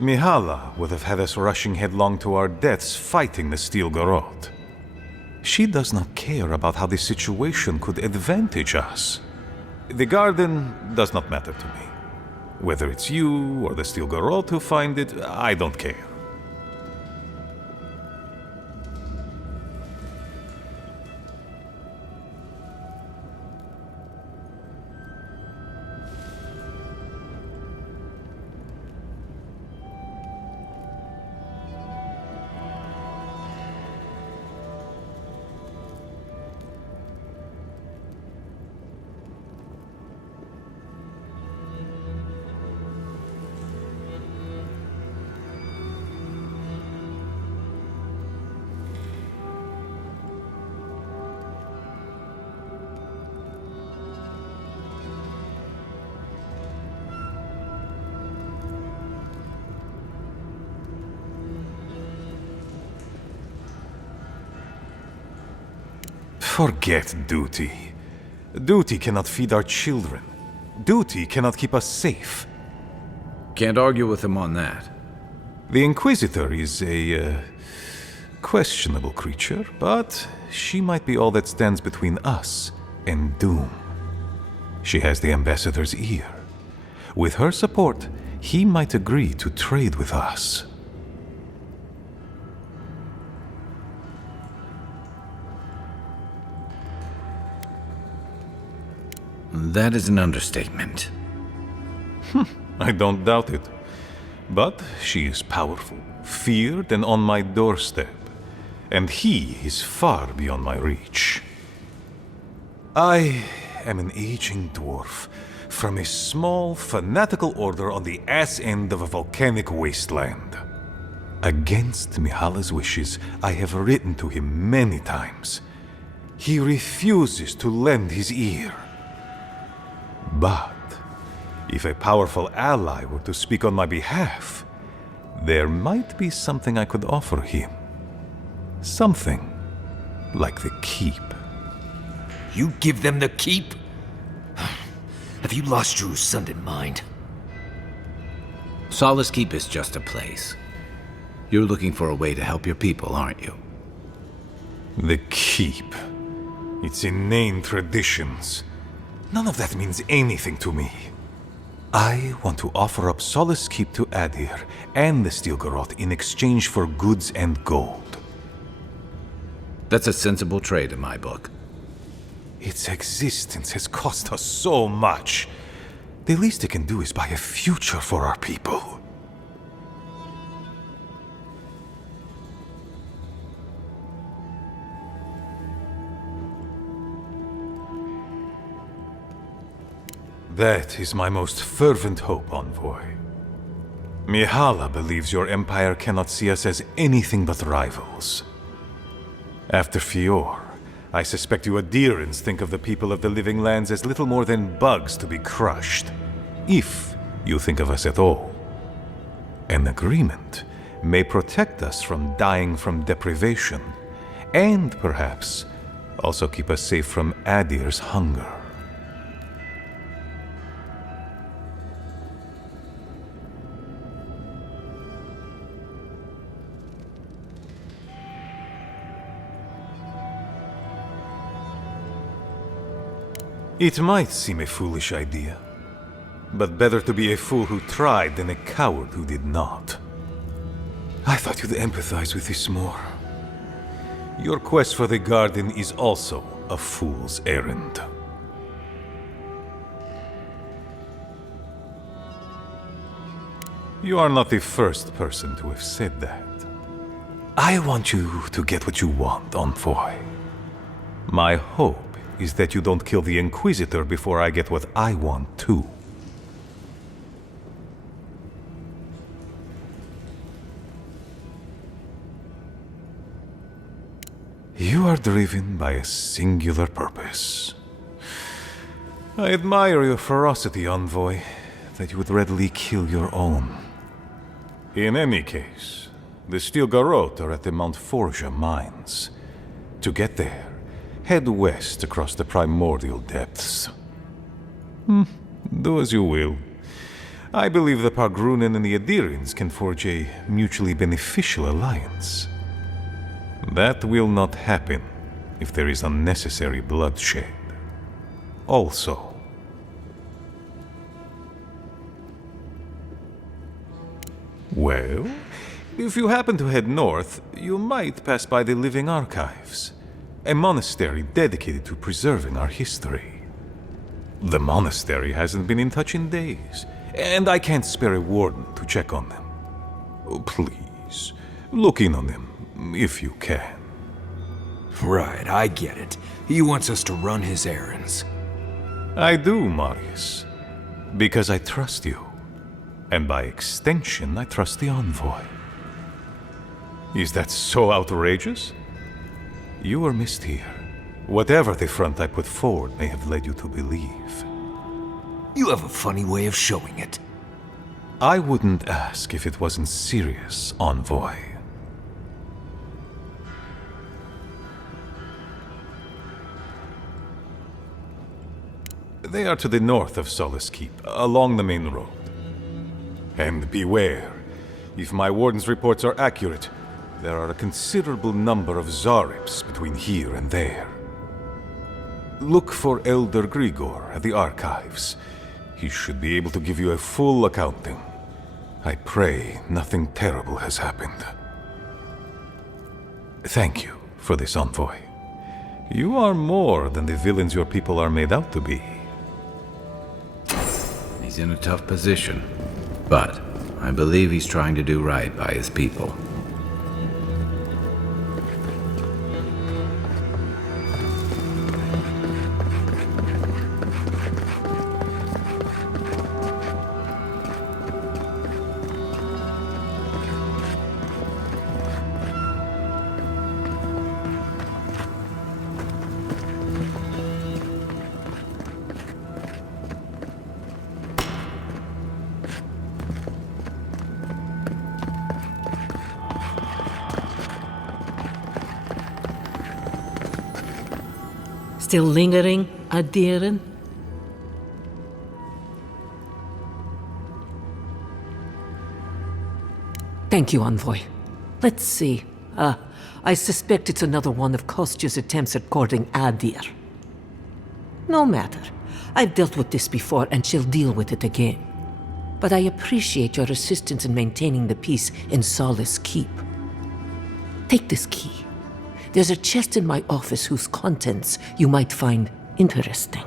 Mihala would have had us rushing headlong to our deaths fighting the Stilgarot. She does not care about how the situation could advantage us. The garden does not matter to me. Whether it's you or the Stilgarot who find it, I don't care. Forget duty. Duty cannot feed our children. Duty cannot keep us safe. Can't argue with him on that. The Inquisitor is a questionable creature, but she might be all that stands between us and doom. She has the Ambassador's ear. With her support, he might agree to trade with us. That is an understatement. I don't doubt it. But she is powerful, feared, and on my doorstep. And he is far beyond my reach. I am an aging dwarf from a small, fanatical order on the ass end of a volcanic wasteland. Against Mihala's wishes, I have written to him many times. He refuses to lend his ear. But if a powerful ally were to speak on my behalf, there might be something I could offer him. Something like the keep. You give them the keep? Have you lost your Sunday mind? Solace Keep is just a place. You're looking for a way to help your people, aren't you? The keep. Its inane traditions. None of that means anything to me. I want to offer up Solace Keep to Adir and the Stilgaroth in exchange for goods and gold. That's a sensible trade in my book. Its existence has cost us so much. The least it can do is buy a future for our people. That is my most fervent hope, Envoy. Mihala believes your empire cannot see us as anything but rivals. After Fior, I suspect you Adirans think of the people of the Living Lands as little more than bugs to be crushed, if you think of us at all. An agreement may protect us from dying from deprivation, and perhaps also keep us safe from Adir's hunger. It might seem a foolish idea, but better to be a fool who tried than a coward who did not. I thought you'd empathize with this more. Your quest for the garden is also a fool's errand. You are not the first person to have said that. I want you to get what you want, Envoy. My hope is that you don't kill the Inquisitor before I get what I want, too. You are driven by a singular purpose. I admire your ferocity, Envoy, that you would readily kill your own. In any case, the Stilgaroth are at the Mount Forja mines. To get there, head west across the primordial depths. Do as you will. I believe the Pargrunen and the Adirans can forge a mutually beneficial alliance. That will not happen if there is unnecessary bloodshed. Also, well, if you happen to head north, you might pass by the Living Archives, a monastery dedicated to preserving our history. The monastery hasn't been in touch in days, and I can't spare a warden to check on them. Please, look in on them, if you can. Right, I get it. He wants us to run his errands. I do, Marius, because I trust you. And by extension, I trust the Envoy. Is that so outrageous? You were missed here. Whatever the front I put forward may have led you to believe. You have a funny way of showing it. I wouldn't ask if it wasn't serious, Envoy. They are to the north of Solace Keep, along the main road. And beware, if my warden's reports are accurate, there are a considerable number of Zarips between here and there. Look for Elder Grigor at the archives. He should be able to give you a full accounting. I pray nothing terrible has happened. Thank you for this envoy. You are more than the villains your people are made out to be. He's in a tough position, but I believe he's trying to do right by his people. Still lingering, Adiren? Thank you, Envoy. Let's see. I suspect it's another one of Kostya's attempts at courting Adir. No matter. I've dealt with this before, and she'll deal with it again. But I appreciate your assistance in maintaining the peace in Solace Keep. Take this key. There's a chest in my office whose contents you might find interesting.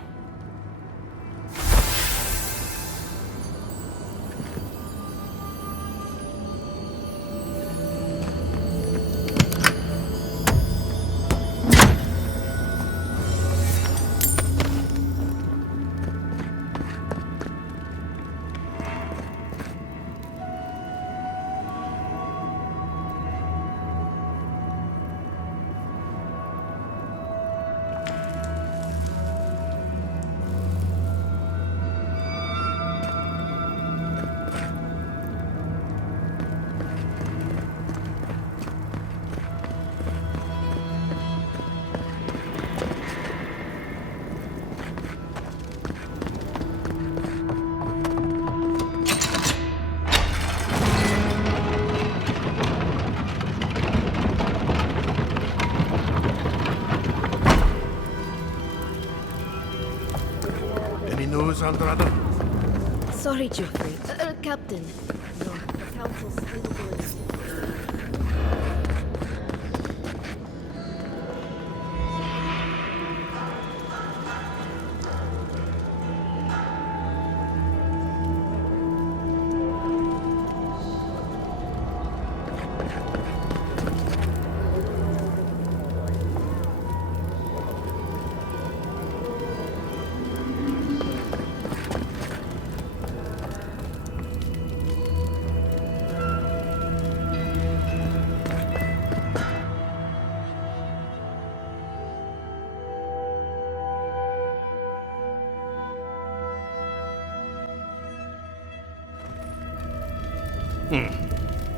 Andrada? Sorry, Geoffrey. Captain. No, the council's still going.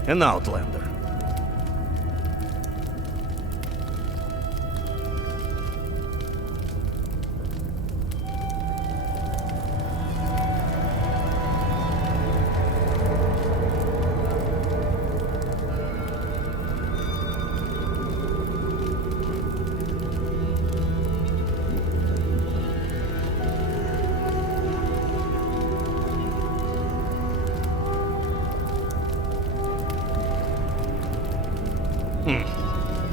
An outlander.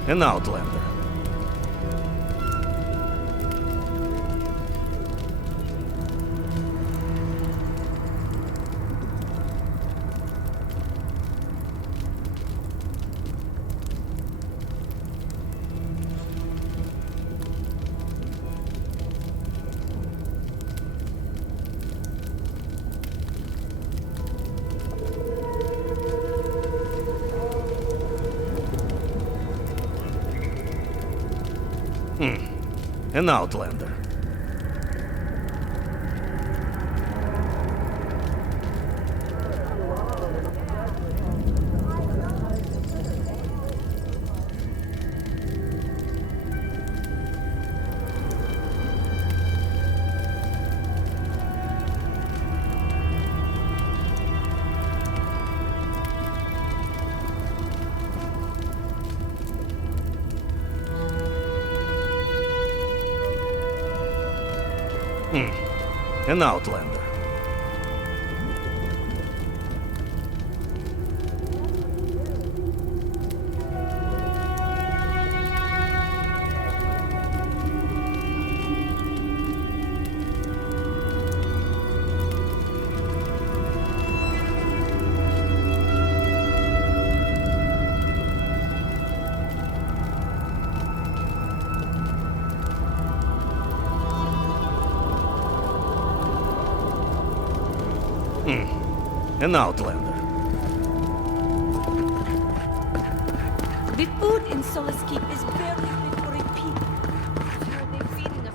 An outlander. An outlander. an outlander. An outlander. The food in Solace Keep is very fit for a people. Are they feeding us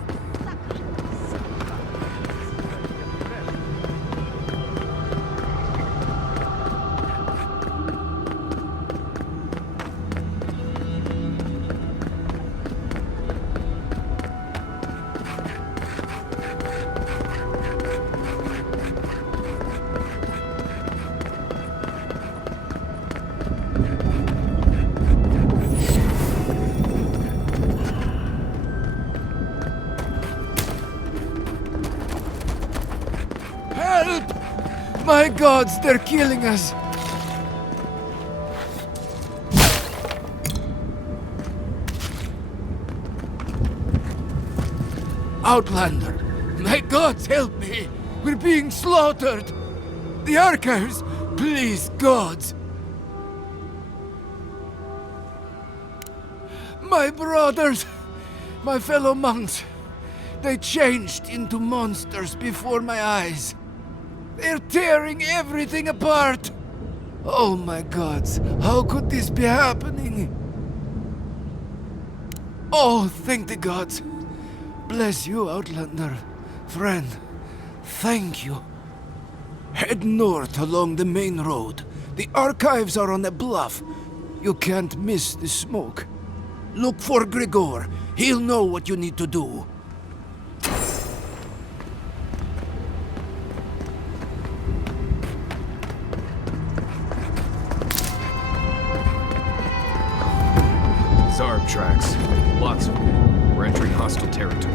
Help! My gods, they're killing us! Outlander! My gods, help me! We're being slaughtered! The archives! Please, gods! My brothers! My fellow monks! They changed into monsters before my eyes. They're tearing everything apart! Oh my gods, how could this be happening? Oh, thank the gods. Bless you, Outlander. Friend, thank you. Head north along the main road. The archives are on a bluff. You can't miss the smoke. Look for Grigor. He'll know what you need to do. Zarb tracks. Lots of them. We're entering hostile territory.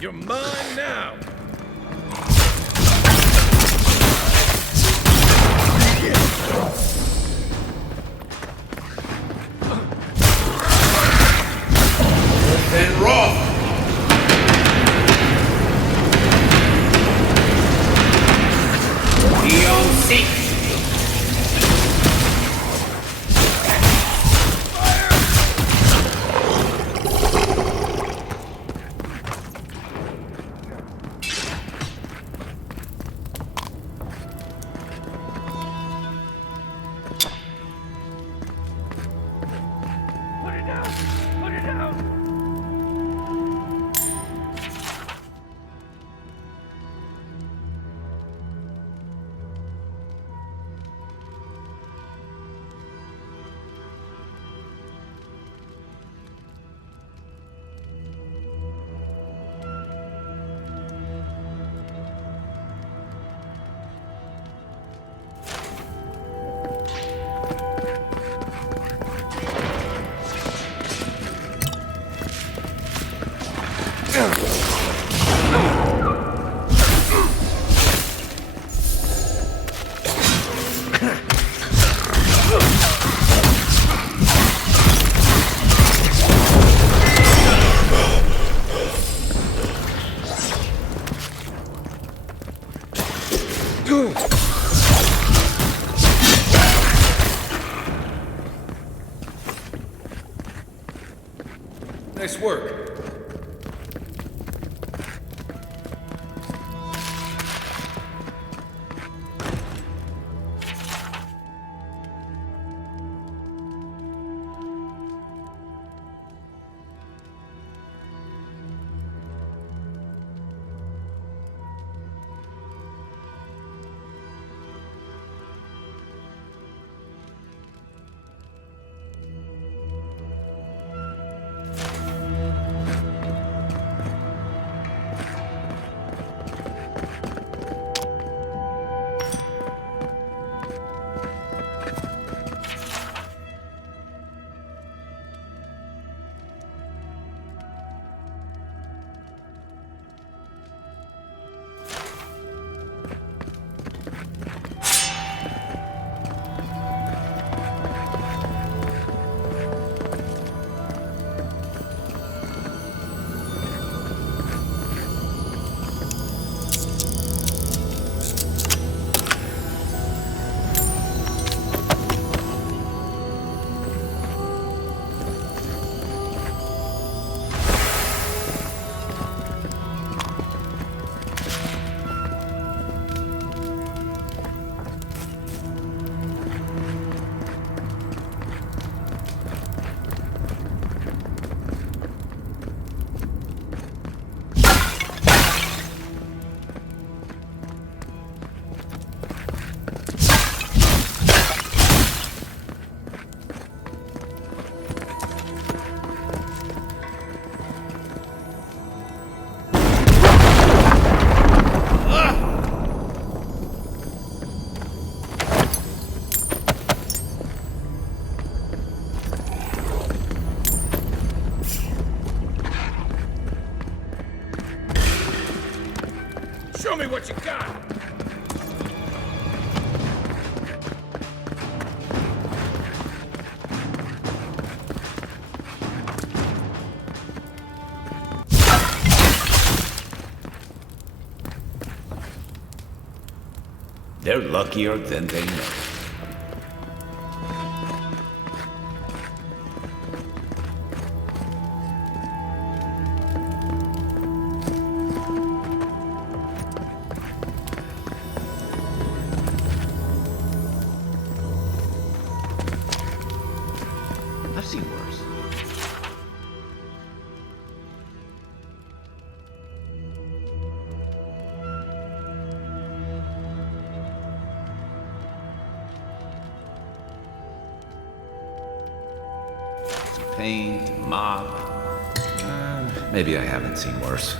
You're mine now! Then roll! P.10. Nice work. Show me what you got! They're luckier than they know. I've seen worse. Paint, mop. Maybe I haven't seen worse.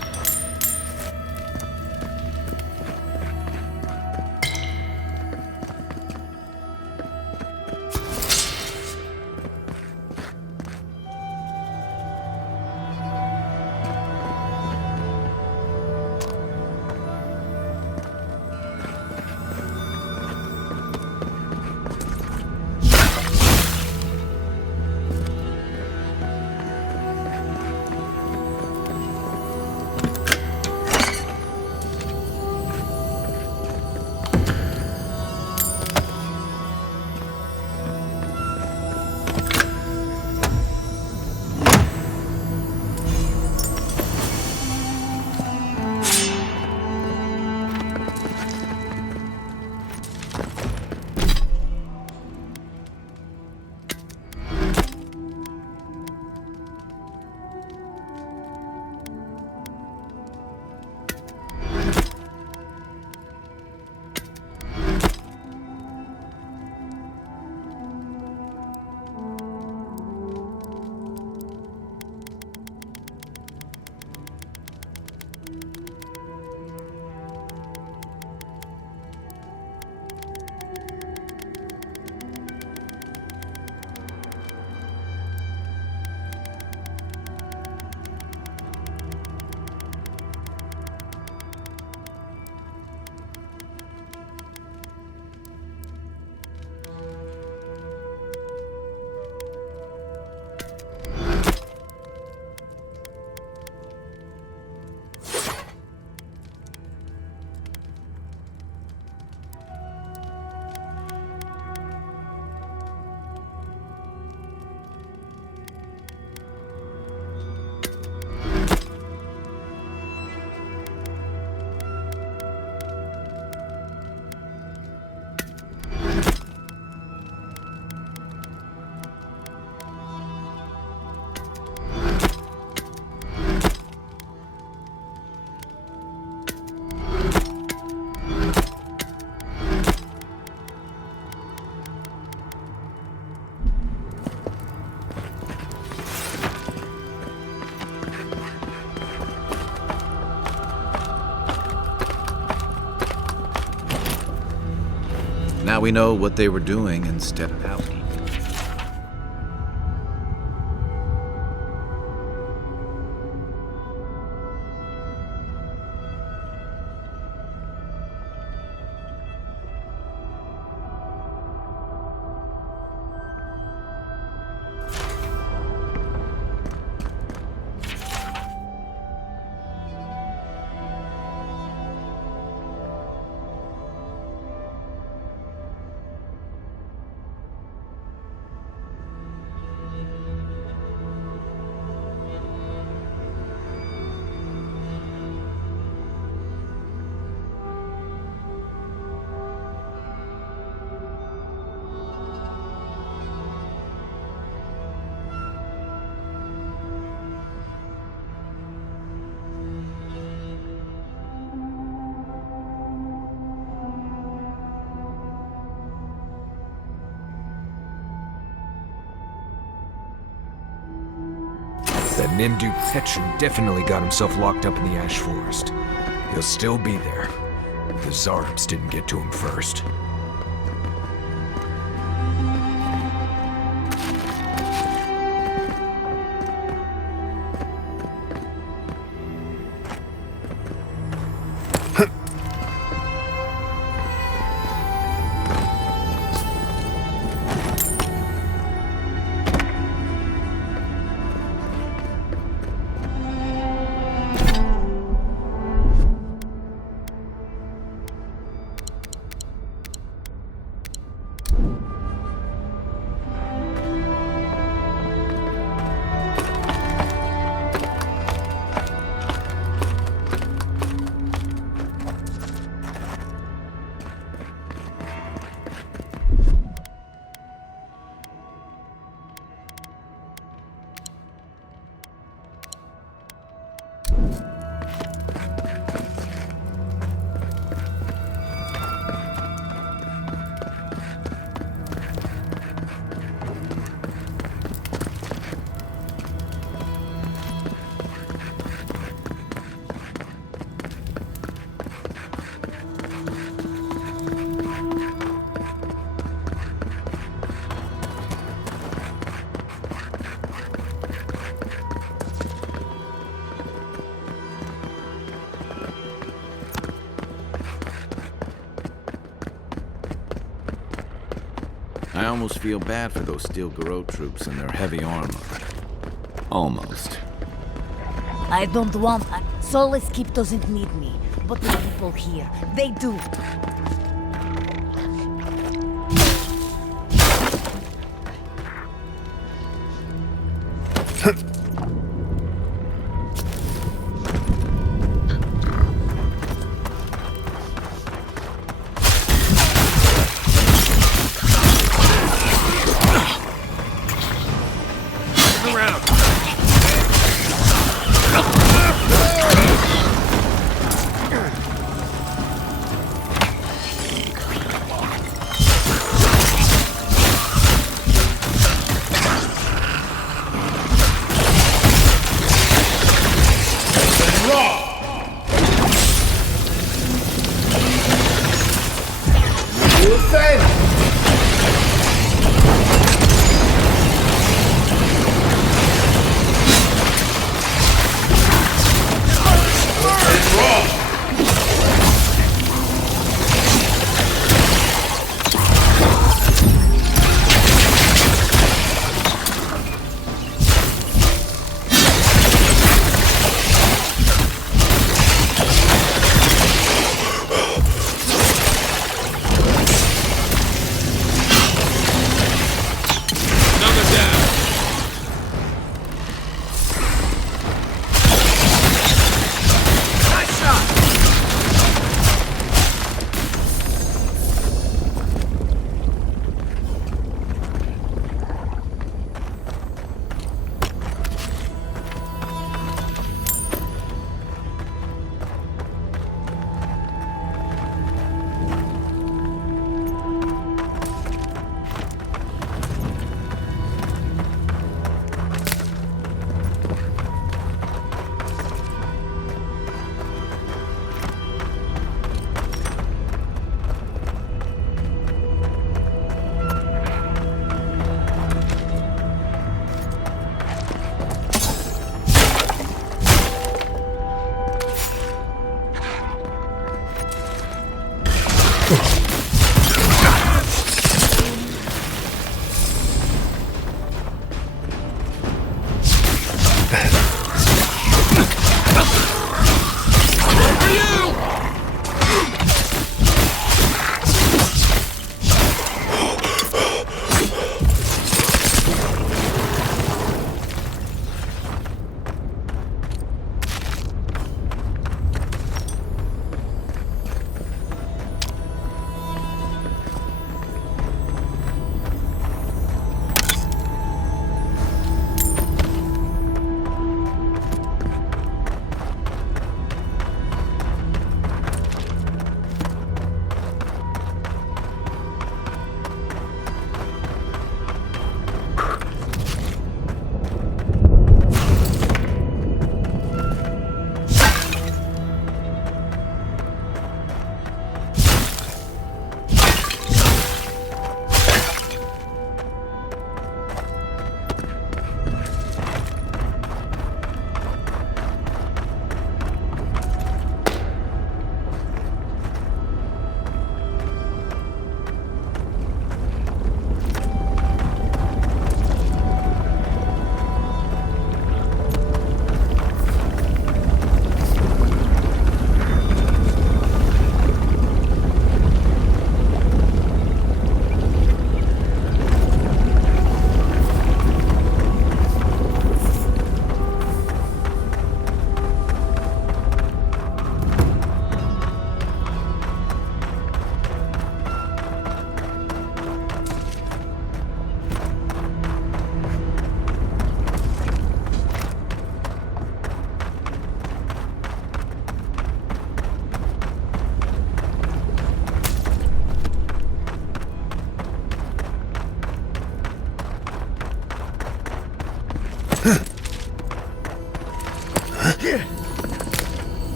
Now we know what they were doing instead of housekeeping. That Nindu Petru definitely got himself locked up in the Ash Forest. He'll still be there. The Zarps didn't get to him first. I almost feel bad for those Steel Garrote troops and their heavy armor. Almost. I don't want... Solace Keep doesn't need me, but the people here, they do.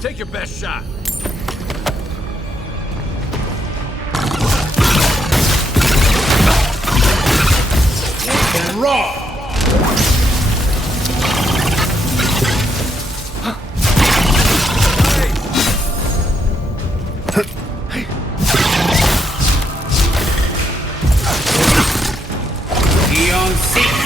Take your best shot. And raw! Eon Seek!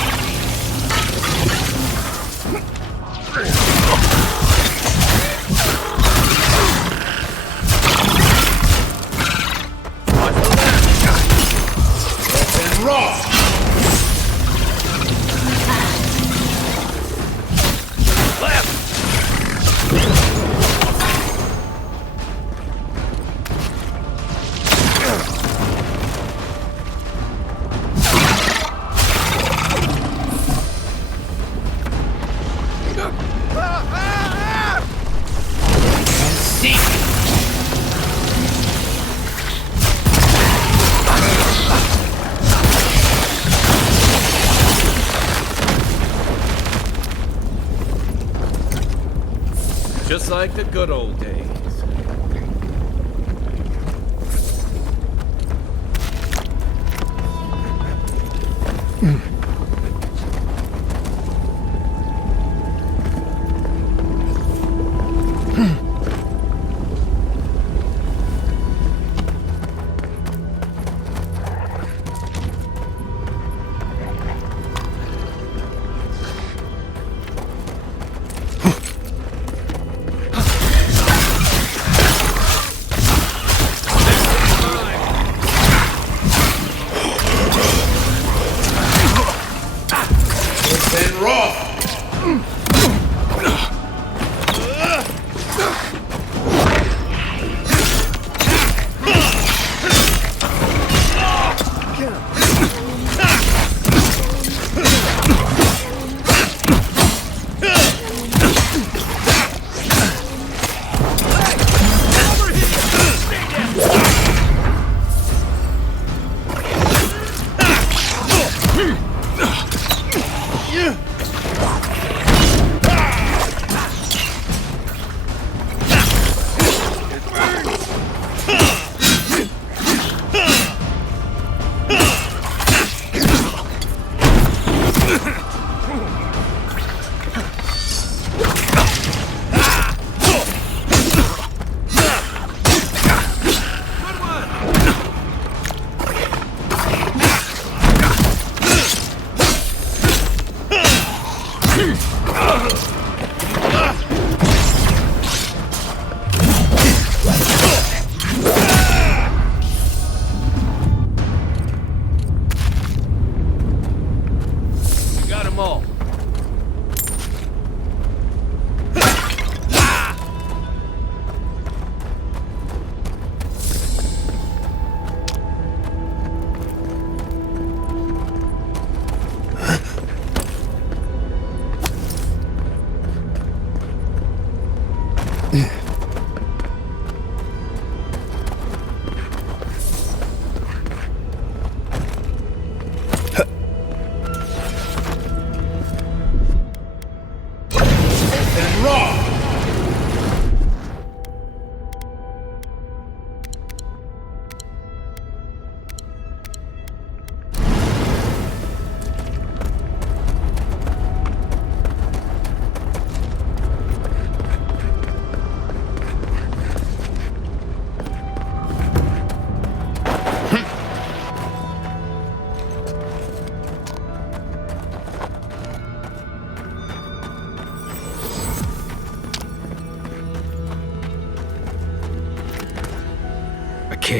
Just like the good old days.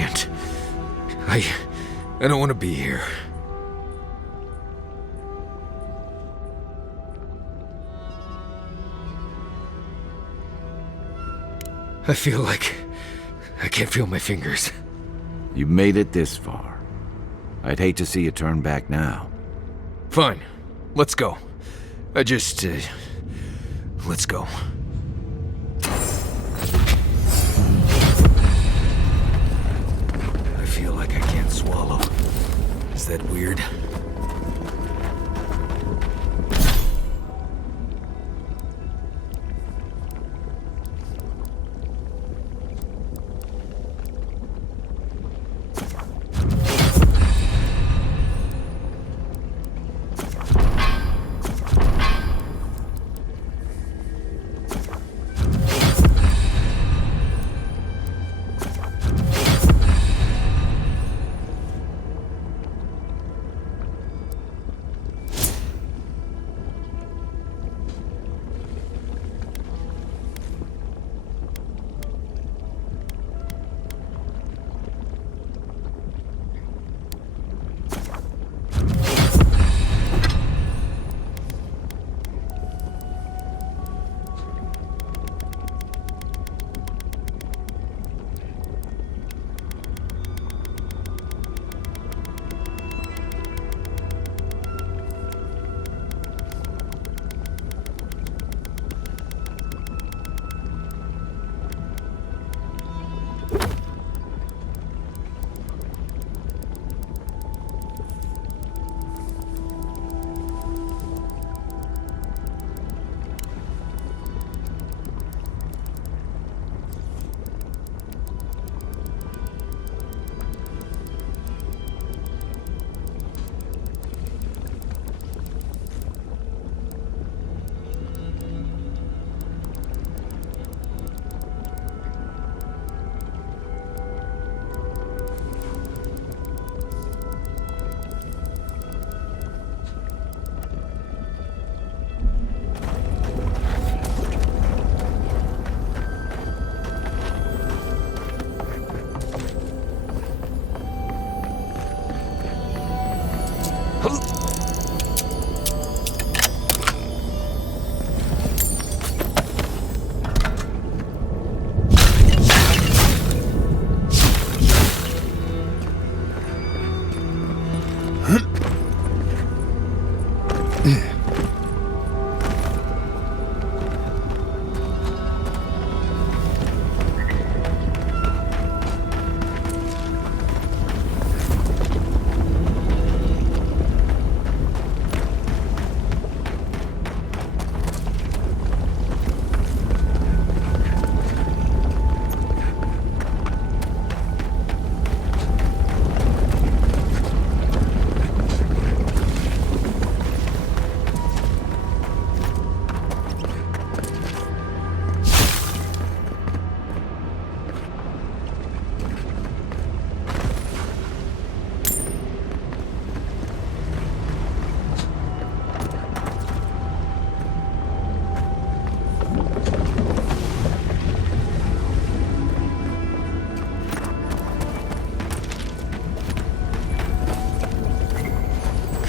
can't. I don't want to be here. I feel like I can't feel my fingers. You made it this far. I'd hate to see you turn back now. Fine. Let's go. Let's go. I feel like I can't swallow. Is that weird?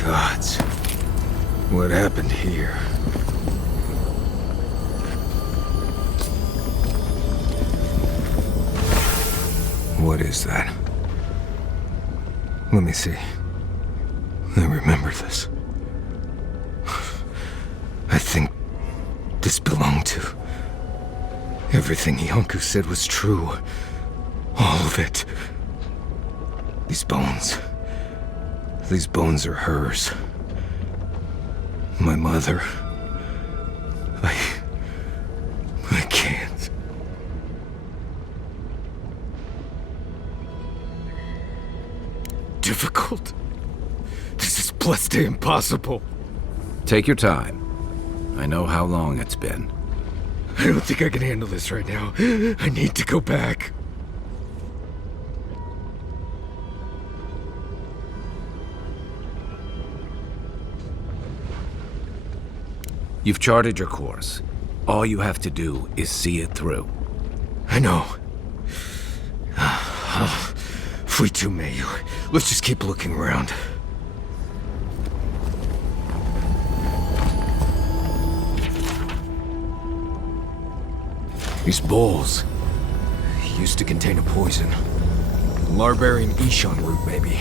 Gods. What happened here? What is that? Let me see. I remember this. I think this belonged to... Everything Yonku said was true. All of it. These bones are hers. My mother. I can't. Difficult? This is blessed impossible. Take your time. I know how long it's been. I don't think I can handle this right now. I need to go back. You've charted your course. All you have to do is see it through. I know. We too may. Let's just keep looking around. These bowls used to contain a poison. Larbarian Ishan root, maybe.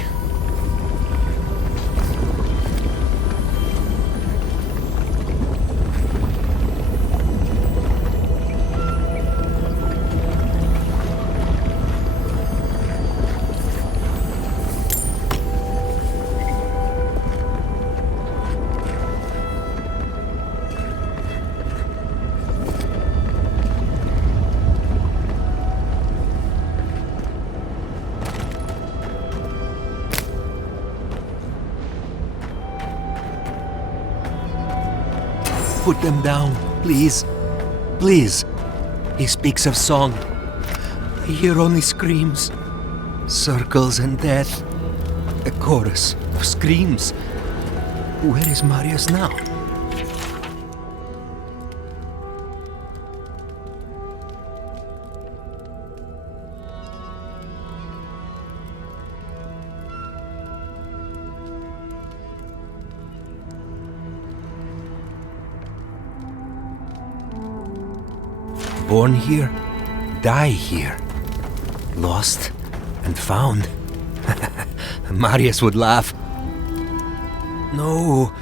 Put them down, please. Please. He speaks of song. I hear only screams. Circles and death. A chorus of screams. Where is Marius now? Born here, die here. Lost and found. Marius would laugh. No,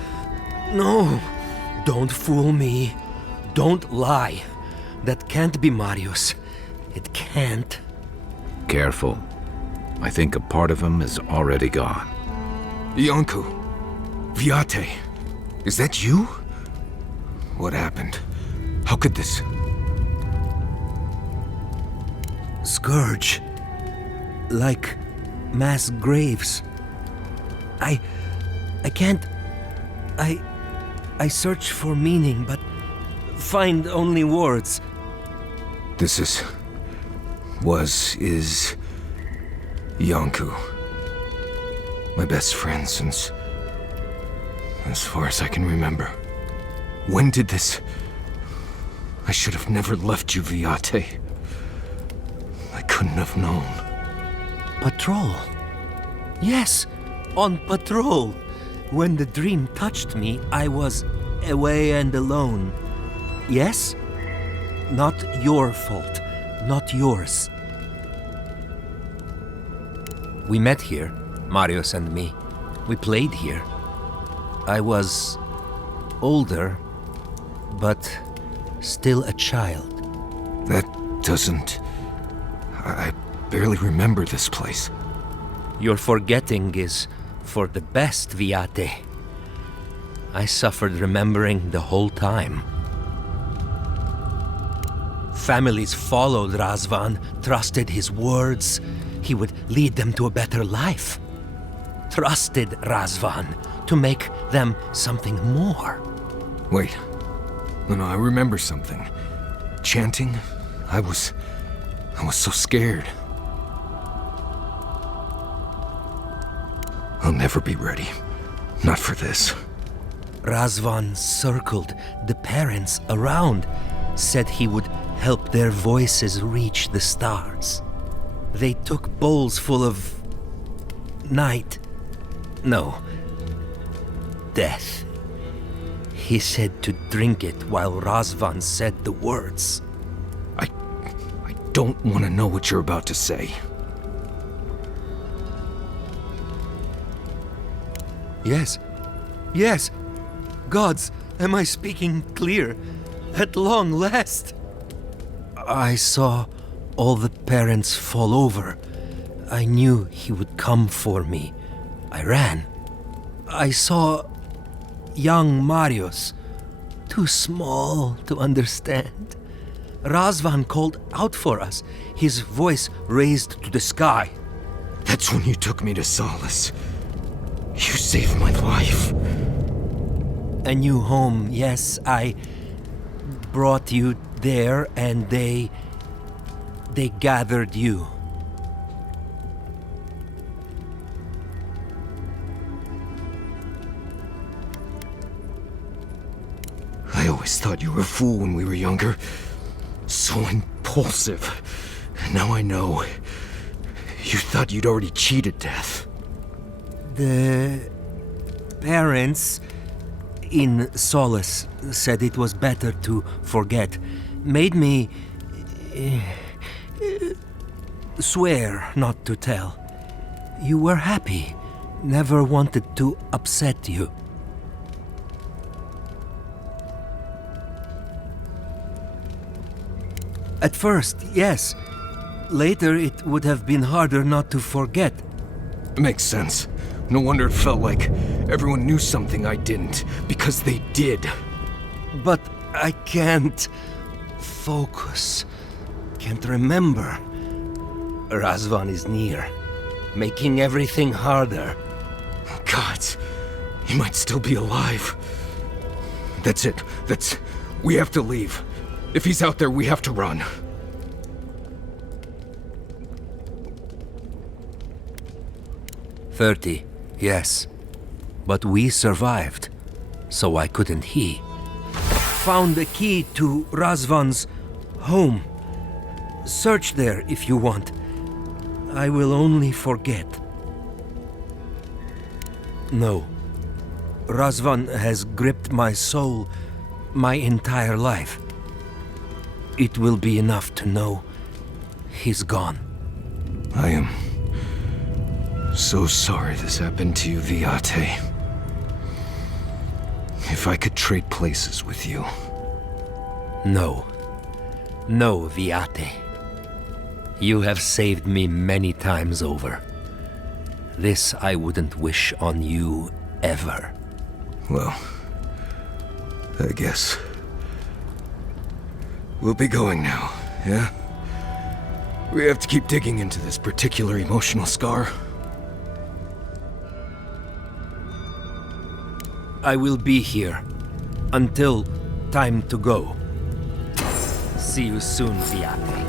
no, don't fool me. Don't lie. That can't be Marius. It can't. Careful. I think a part of him is already gone. Iancu. Viate. Is that you? What happened? How could this... Scourge. Like mass graves. I can't... I search for meaning, but find only words. This is... is... Iancu. My best friend since... as far as I can remember. When did this... I should have never left you, Viate. I couldn't have known. Patrol. Yes, on patrol. When the dream touched me, I was away and alone. Yes? Not your fault. Not yours. We met here, Marius and me. We played here. I was older, but still a child. That doesn't... I barely remember this place. Your forgetting is for the best, Viate. I suffered remembering the whole time. Families followed Razvan, trusted his words. He would lead them to a better life. Trusted Razvan to make them something more. Wait. No, I remember something. Chanting? I was so scared. I'll never be ready. Not for this. Razvan circled the parents around, said he would help their voices reach the stars. They took bowls full of... night. No. Death. He said to drink it while Razvan said the words. I don't want to know what you're about to say. Yes. Yes. Gods, am I speaking clear? At long last. I saw all the parents fall over. I knew he would come for me. I ran. I saw young Marius, too small to understand. Razvan called out for us, his voice raised to the sky. That's when you took me to Solace. You saved my life. A new home, yes, I brought you there and they gathered you. I always thought you were a fool when we were younger. So impulsive. Now I know. You thought you'd already cheated death. The parents in Solace said it was better to forget. Made me swear not to tell. You were happy. Never wanted to upset you. At first, yes. Later, it would have been harder not to forget. Makes sense. No wonder it felt like everyone knew something I didn't, because they did. But I can't focus. Can't remember. Razvan is near, making everything harder. Gods, he might still be alive. That's it. We have to leave. If he's out there, we have to run. "30, yes. But we survived, so why couldn't he? Found the key to Razvan's home. Search there if you want. I will only forget. No. Razvan has gripped my soul my entire life. It will be enough to know he's gone. I am so sorry this happened to you, Viate. If I could trade places with you. No. No, Viate. You have saved me many times over. This I wouldn't wish on you ever. Well, I guess we'll be going now, yeah? We have to keep digging into this particular emotional scar. I will be here until time to go. See you soon, Viate.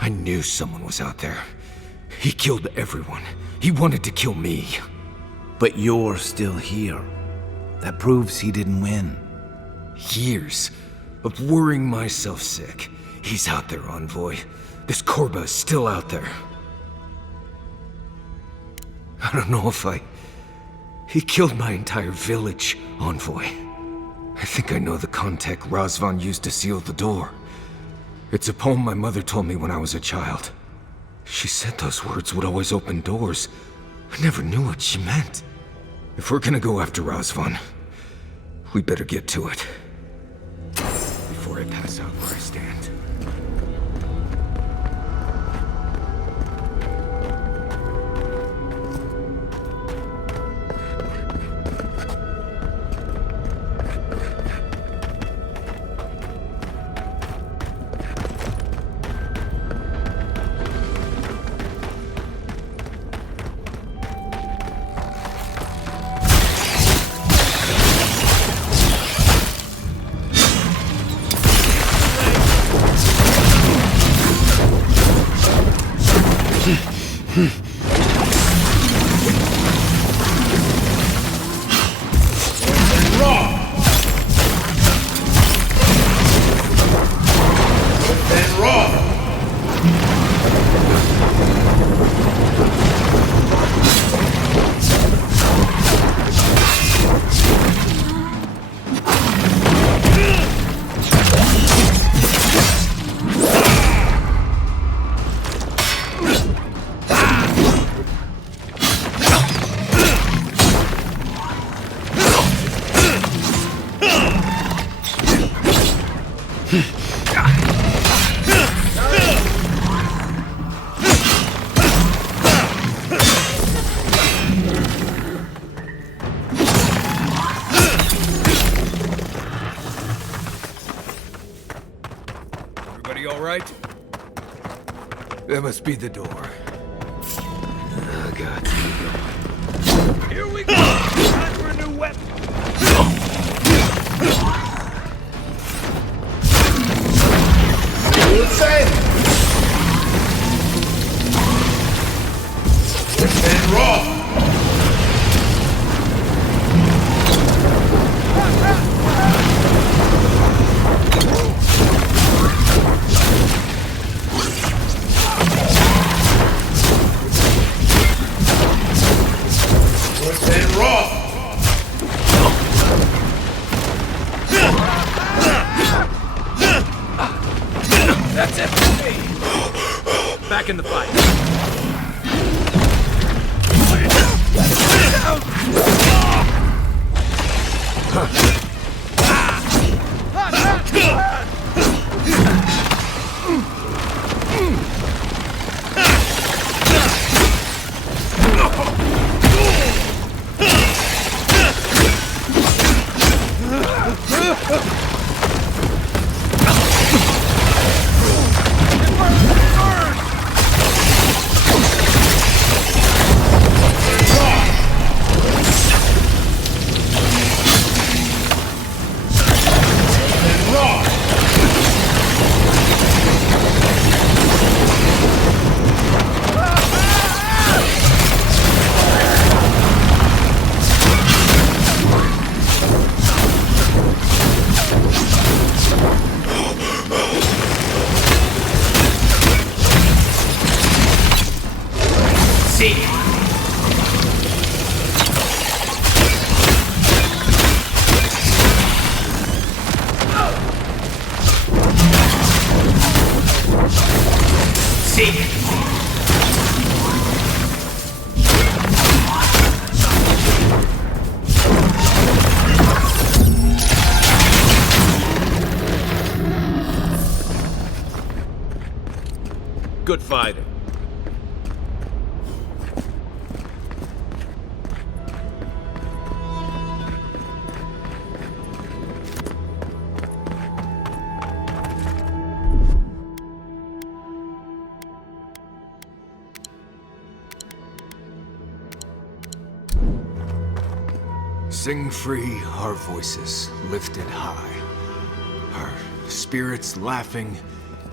I knew someone was out there. He killed everyone. He wanted to kill me. But you're still here. That proves he didn't win. Years of worrying myself sick. He's out there, Envoy. This Korba is still out there. I don't know if He killed my entire village, Envoy. I think I know the contact Razvan used to seal the door. It's a poem my mother told me when I was a child. She said those words would always open doors. I never knew what she meant. If we're gonna go after Razvan, we better get to it. Before I pass out where I stand. Everybody all right? That must be the door. Oh, God. Here we go! Time for a new weapon! And raw! And raw! That's it for me! Back in the fight. Good fighting. Sing free our voices lifted high, our spirits laughing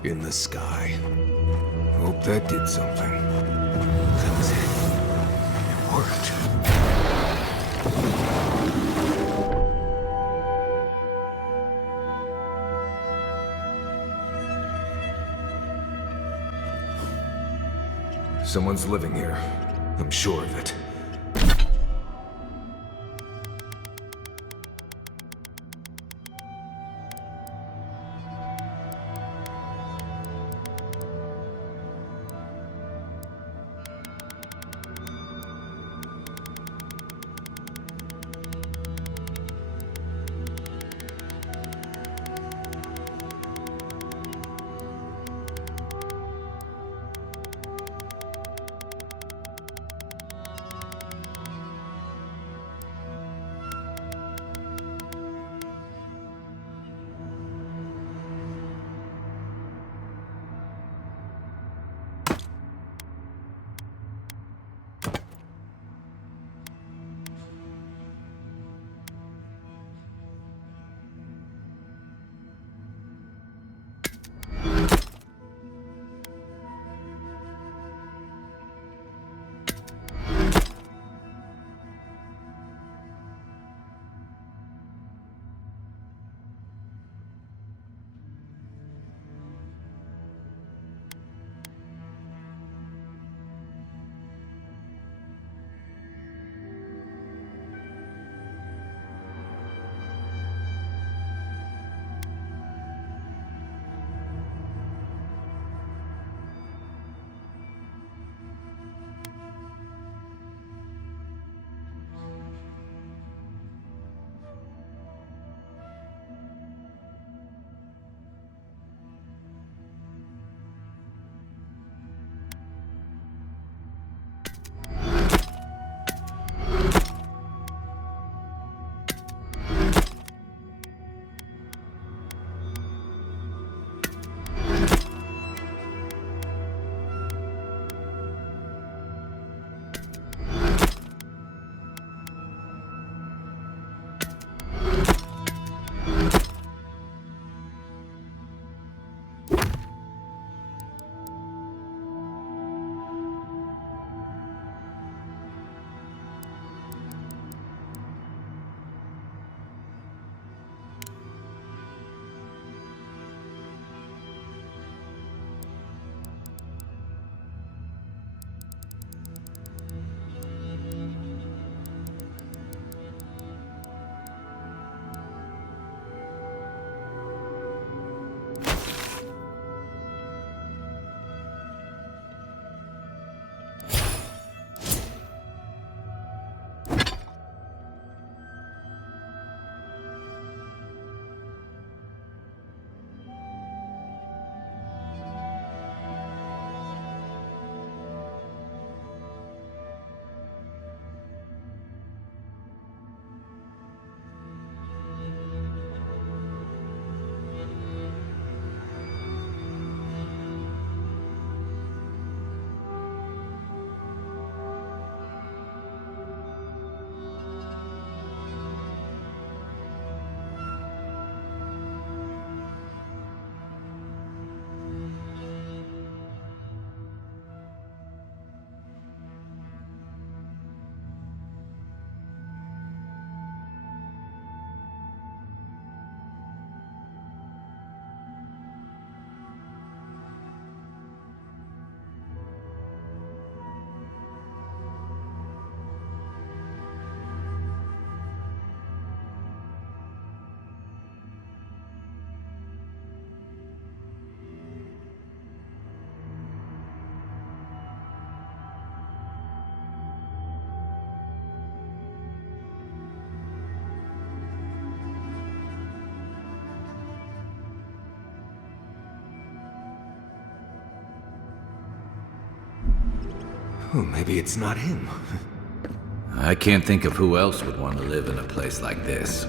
in the sky. Hope that did something. That was it. It worked. Someone's living here. I'm sure of it. Oh, maybe it's not him. I can't think of who else would want to live in a place like this.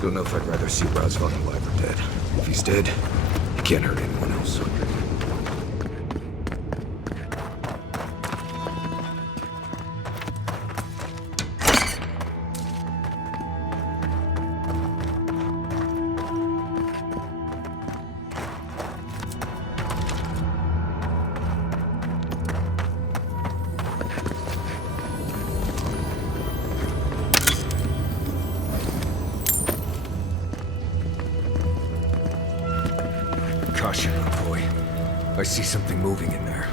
Don't know if I'd rather see Razvan alive or dead. If he's dead, he can't hurt anyone else. Caution, boy. I see something moving in there.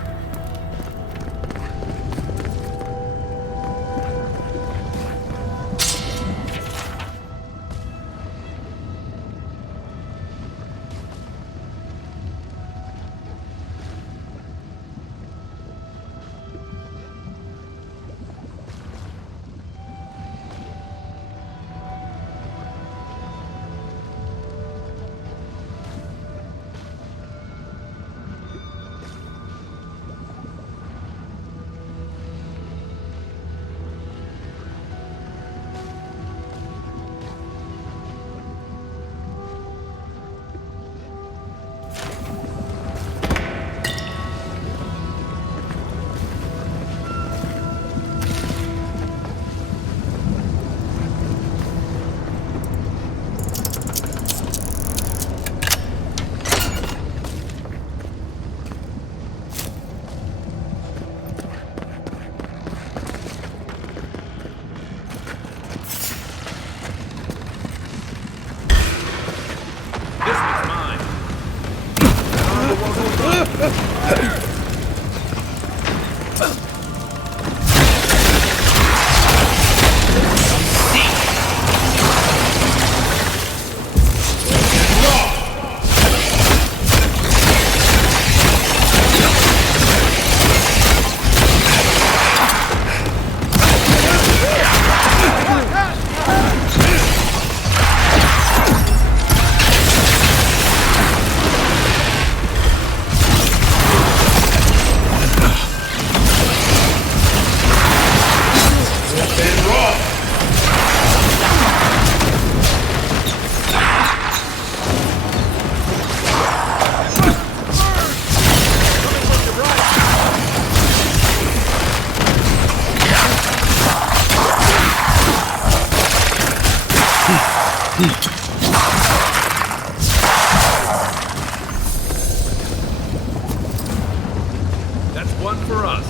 That's one for us.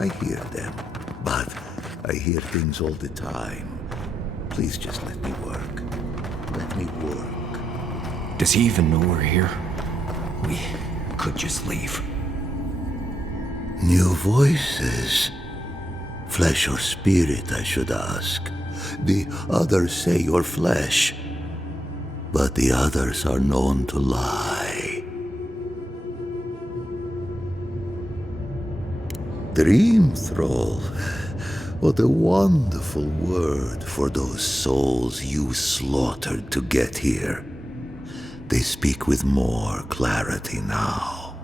I hear them, but I hear things all the time. Please just let me work. Let me work. Does he even know we're here? We could just leave. New voices. Flesh or spirit, I should ask. The others say you're flesh, but the others are known to lie. Dream thrall. What a wonderful word for those souls you slaughtered to get here. They speak with more clarity now.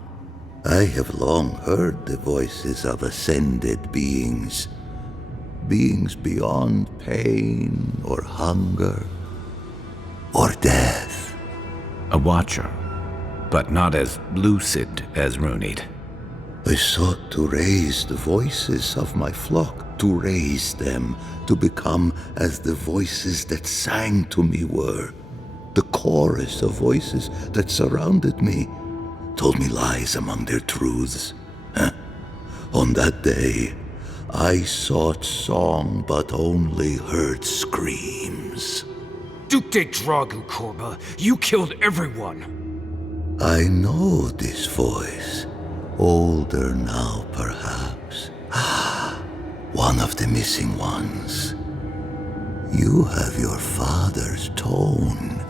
I have long heard the voices of ascended beings. Beings beyond pain or hunger or death. A watcher, but not as lucid as Runid. I sought to raise the voices of my flock, to raise them to become as the voices that sang to me were. The chorus of voices that surrounded me told me lies among their truths. On that day, I sought song but only heard screams. Duke de Dragu, Korba, you killed everyone. I know this voice. Older now, perhaps. One of the missing ones. You have your father's tone,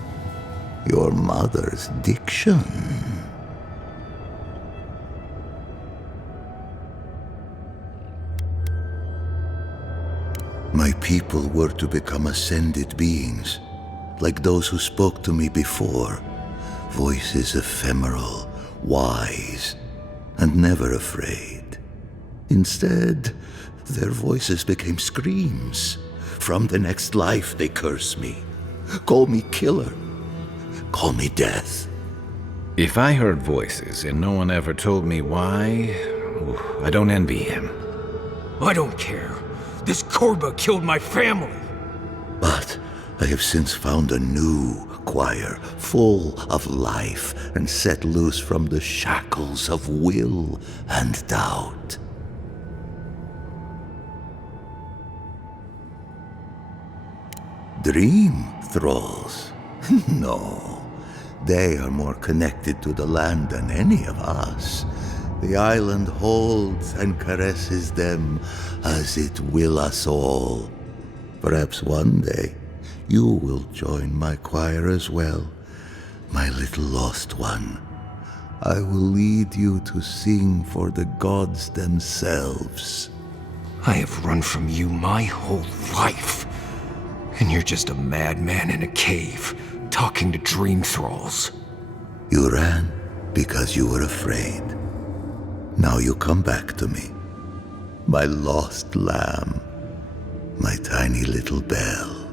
your mother's diction. My people were to become ascended beings, like those who spoke to me before. Voices ephemeral, wise, and never afraid. Instead, their voices became screams. From the next life they curse me. Call me killer. Call me death. If I heard voices and no one ever told me why, I don't envy him. I don't care. This Korba killed my family. But I have since found a new choir, full of life and set loose from the shackles of will and doubt. Dream thralls? No. They are more connected to the land than any of us. The island holds and caresses them as it will us all. Perhaps one day you will join my choir as well, my little lost one. I will lead you to sing for the gods themselves. I have run from you my whole life. And you're just a madman in a cave, talking to dream thralls. You ran because you were afraid. Now you come back to me. My lost lamb. My tiny little bell.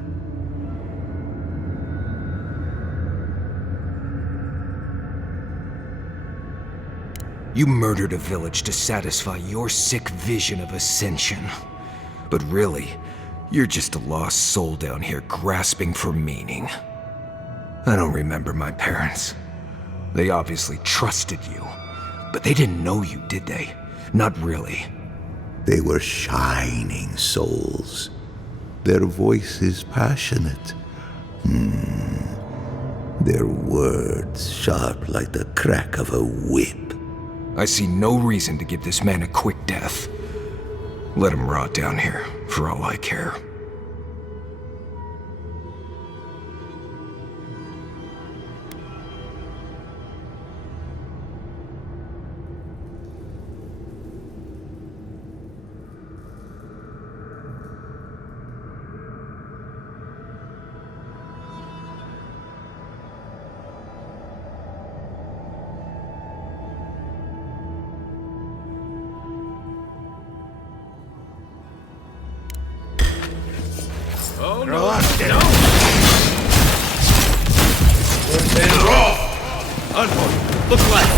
You murdered a village to satisfy your sick vision of ascension. But really, you're just a lost soul down here grasping for meaning. I don't remember my parents. They obviously trusted you. But they didn't know you, did they? Not really. They were shining souls. Their voices passionate. Their words sharp like the crack of a whip. I see no reason to give this man a quick death. Let him rot down here, for all I care. Oh, no. No. Roll. Envoy, look left.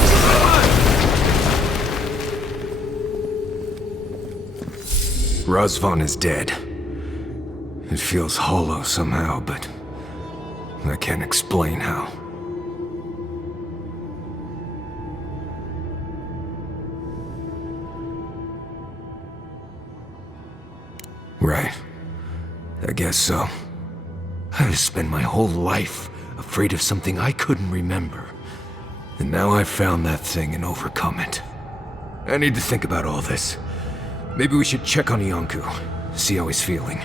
Razvan is dead. It feels hollow somehow, but I can't explain how. I guess so. I've spent my whole life afraid of something I couldn't remember. And now I've found that thing and overcome it. I need to think about all this. Maybe we should check on Yonku, see how he's feeling.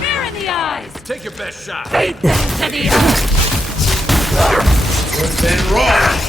Fear in the eyes! Take your best shot. Beat them to the earth! Then roll!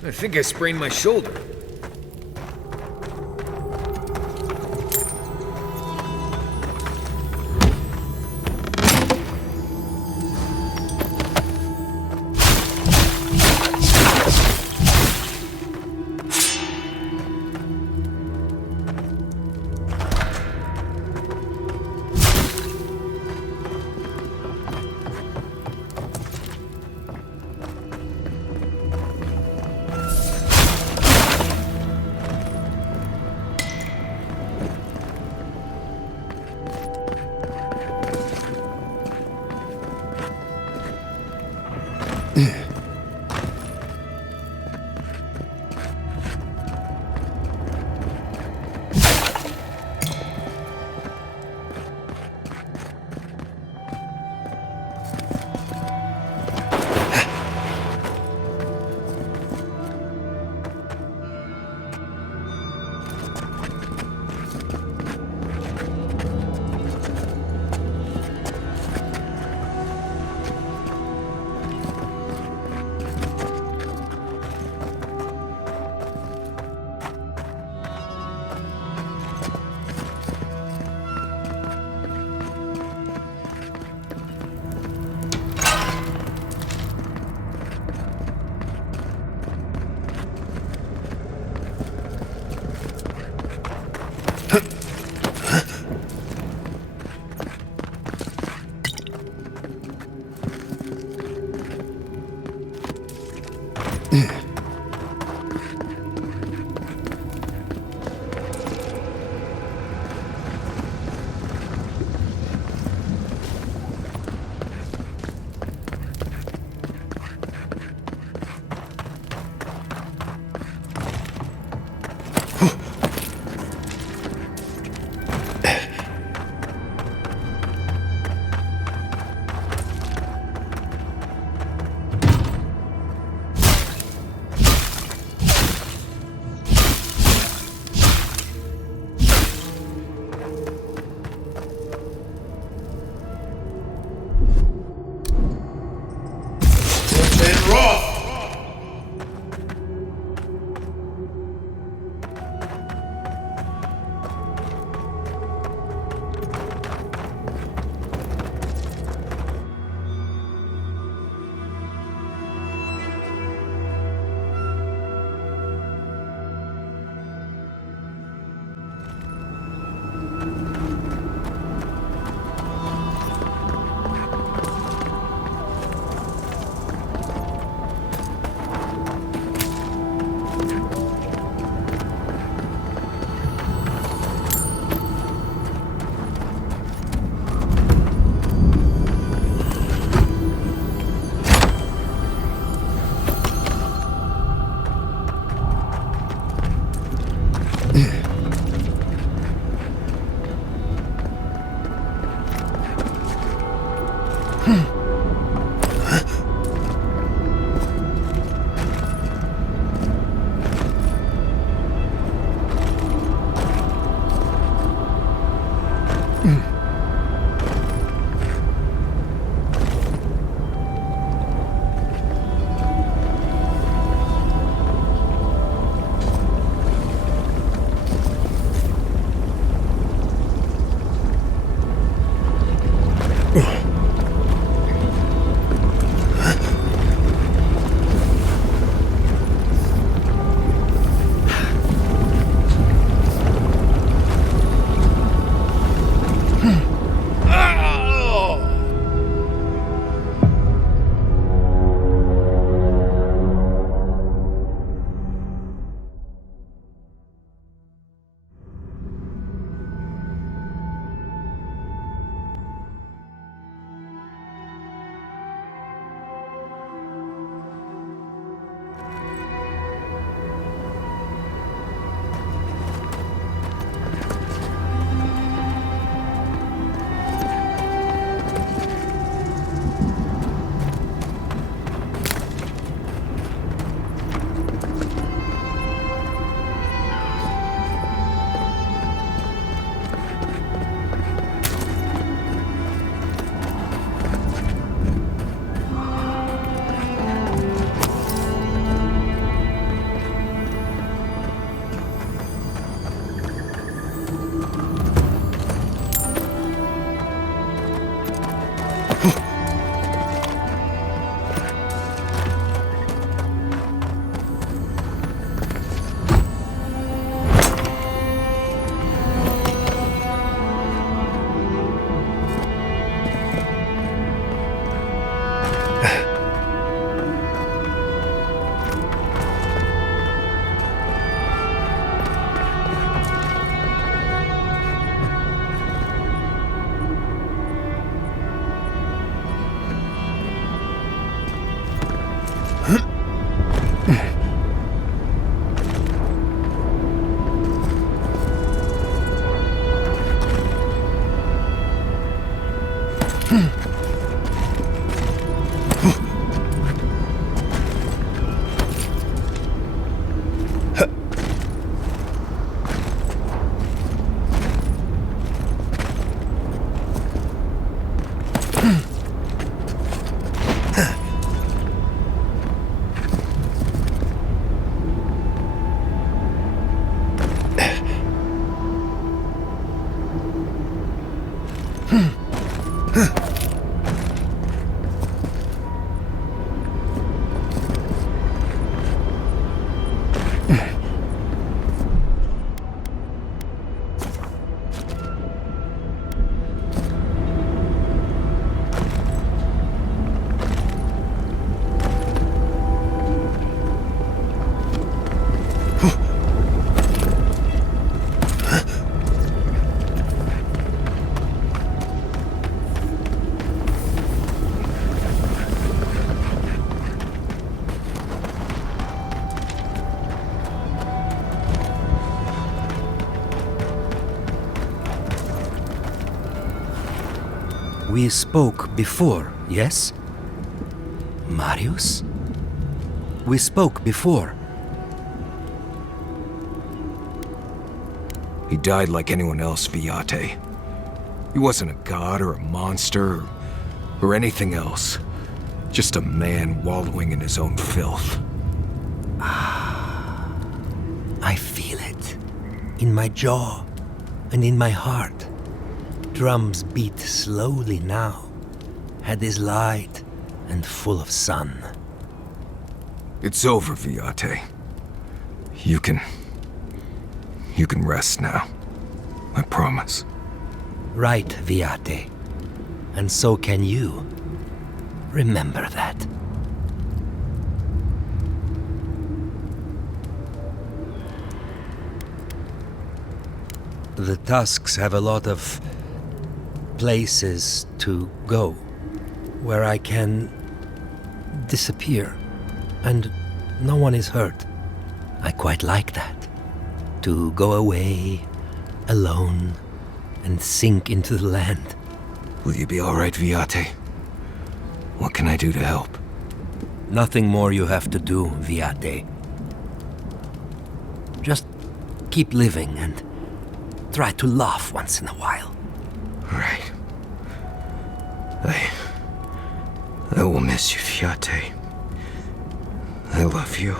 I think I sprained my shoulder. We spoke before, yes? Marius? We spoke before. He died like anyone else, Viate. He wasn't a god or a monster or anything else. Just a man wallowing in his own filth. I feel it. In my jaw and in my heart. Drums beat slowly now. Head is light and full of sun. It's over, Viate. You can rest now. I promise. Right, Viate. And so can you. Remember that. The Tusks have a lot of places to go where I can disappear and no one is hurt. I quite like that. To go away alone and sink into the land. Will you be all right, Viate? What can I do to help? Nothing more you have to do, Viate. Just keep living and try to laugh once in a while. Right. I will miss you, Viate. I love you.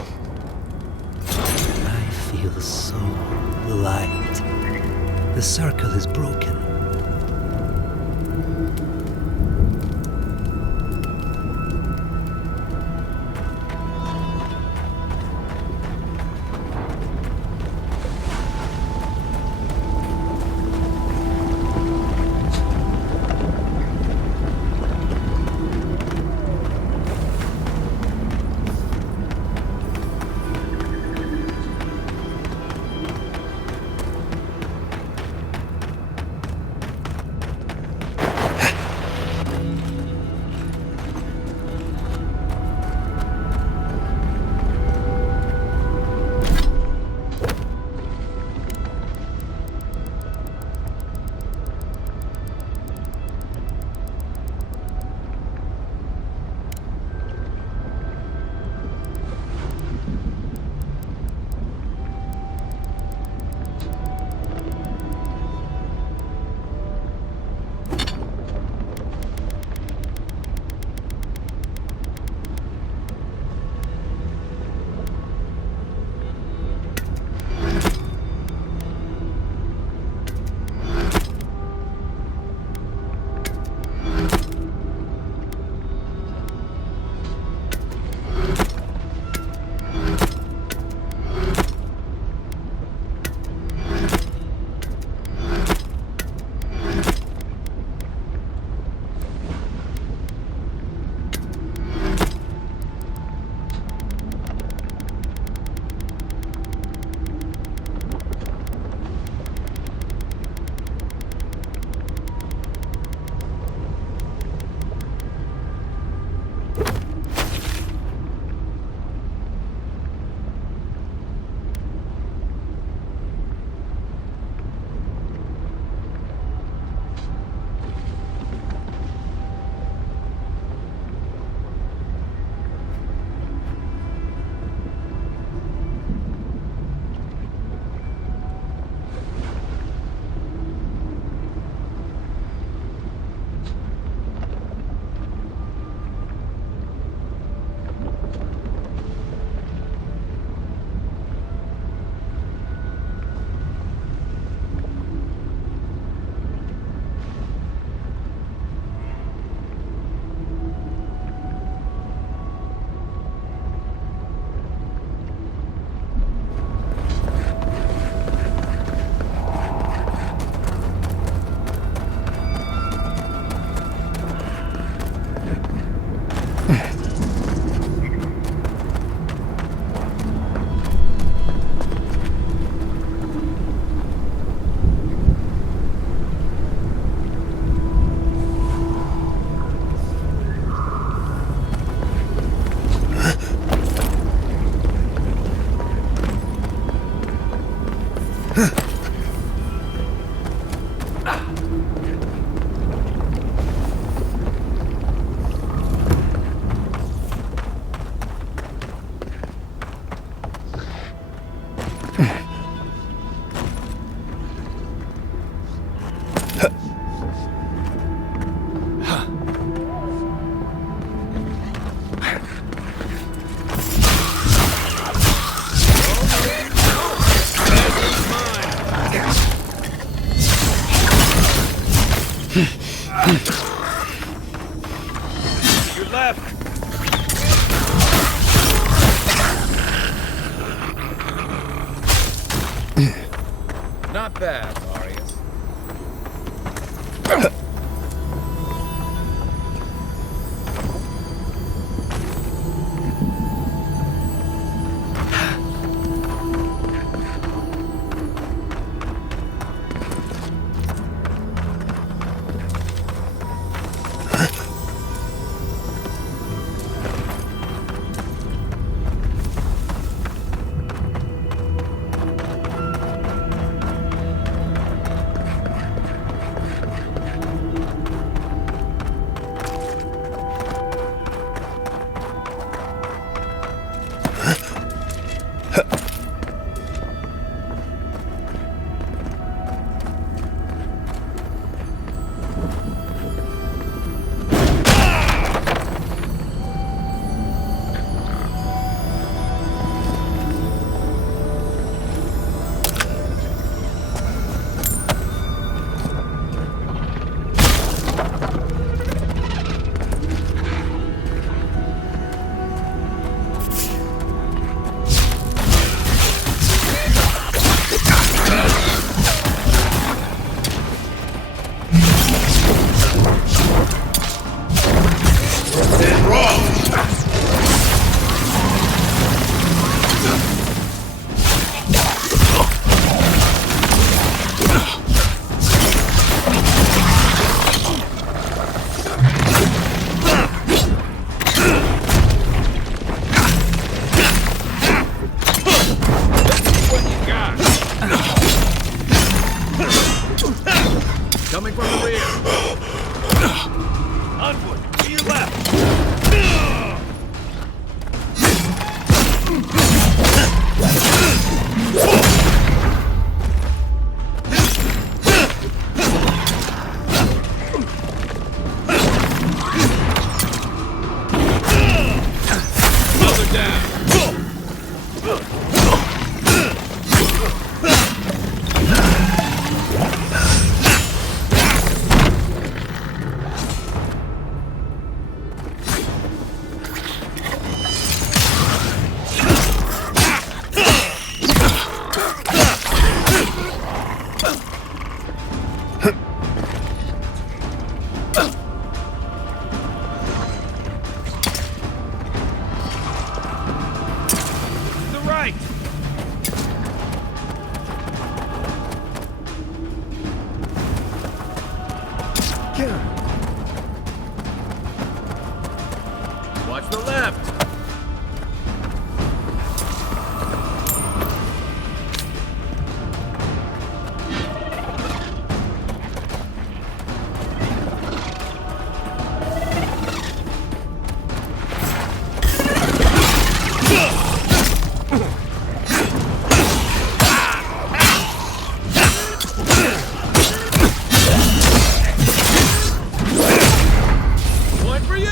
I feel so light. The circle is broken. Your left! Not bad, Marius. Coming from the rear. Onward, to your left. Another down. Watch the left! One for you!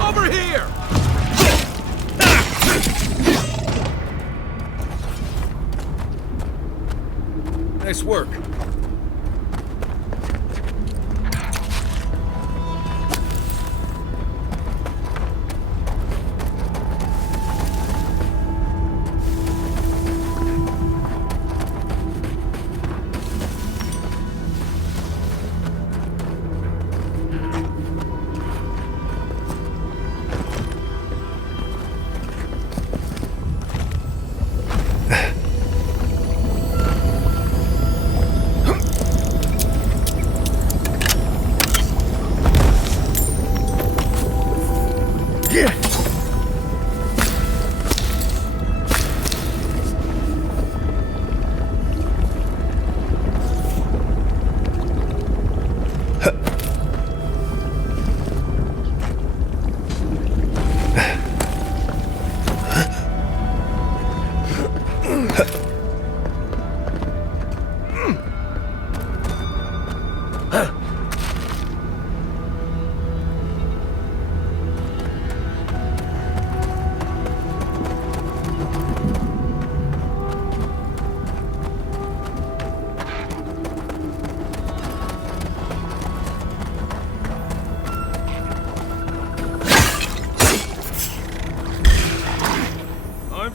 Over here! Nice work.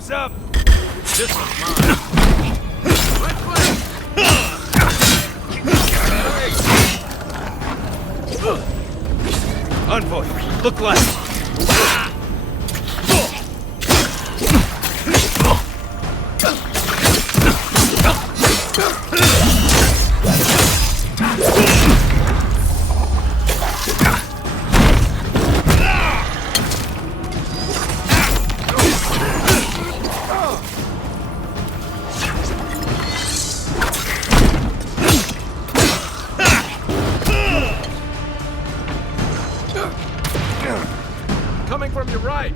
Heads up! This one's mine. Envoy, look left. Coming from your right.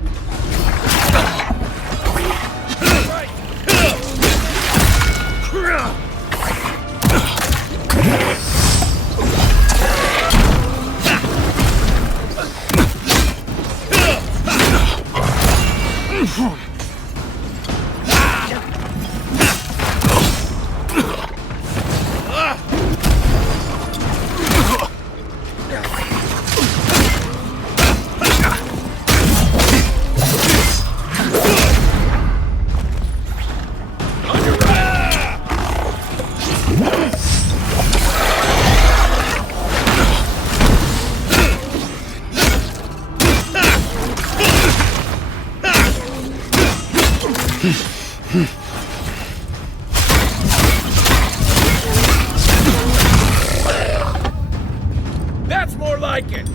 That's more like it!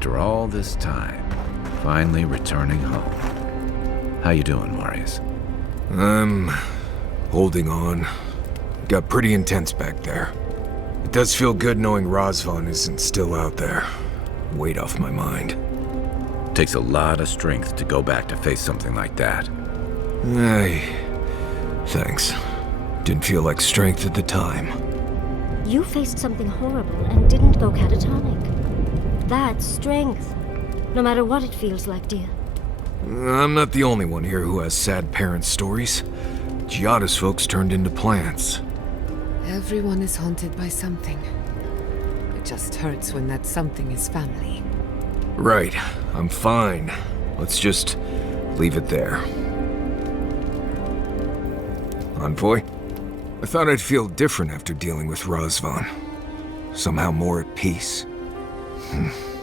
After all this time, finally returning home. How you doing, Marius? I'm holding on. Got pretty intense back there. It does feel good knowing Razvan isn't still out there. Weight off my mind. Takes a lot of strength to go back to face something like that. Thanks. Didn't feel like strength at the time. You faced something horrible and didn't go catatonic. That's strength. No matter what it feels like, dear. I'm not the only one here who has sad parent stories. Giada's folks turned into plants. Everyone is haunted by something. It just hurts when that something is family. Right. I'm fine. Let's just leave it there. Envoy? I thought I'd feel different after dealing with Razvan. Somehow more at peace.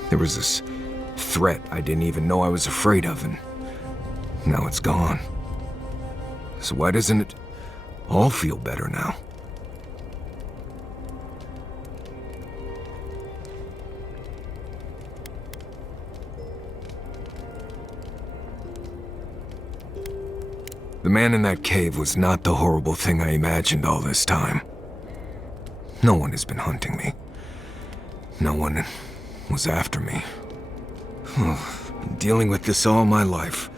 There was this threat I didn't even know I was afraid of, and now it's gone. So why doesn't it all feel better now? The man in that cave was not the horrible thing I imagined all this time. No one has been hunting me. No one was after me. Been dealing with this all my life.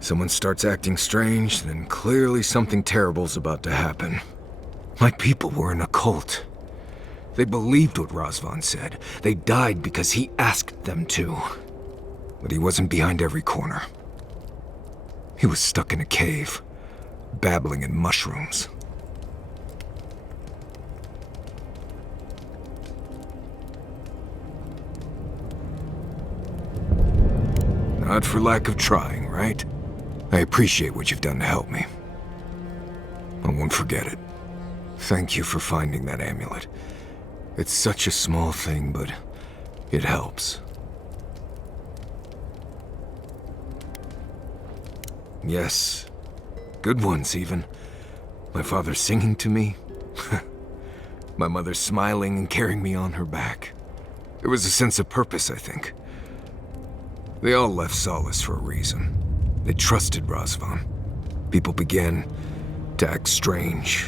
Someone starts acting strange, then clearly something terrible's about to happen. My people were in a cult. They believed what Razvan said. They died because he asked them to. But he wasn't behind every corner. He was stuck in a cave, babbling in mushrooms. Not for lack of trying, right? I appreciate what you've done to help me. I won't forget it. Thank you for finding that amulet. It's such a small thing, but it helps. Yes. Good ones, even. My father singing to me. My mother smiling and carrying me on her back. There was a sense of purpose, I think. They all left Solace for a reason. They trusted Razvan. People began to act strange.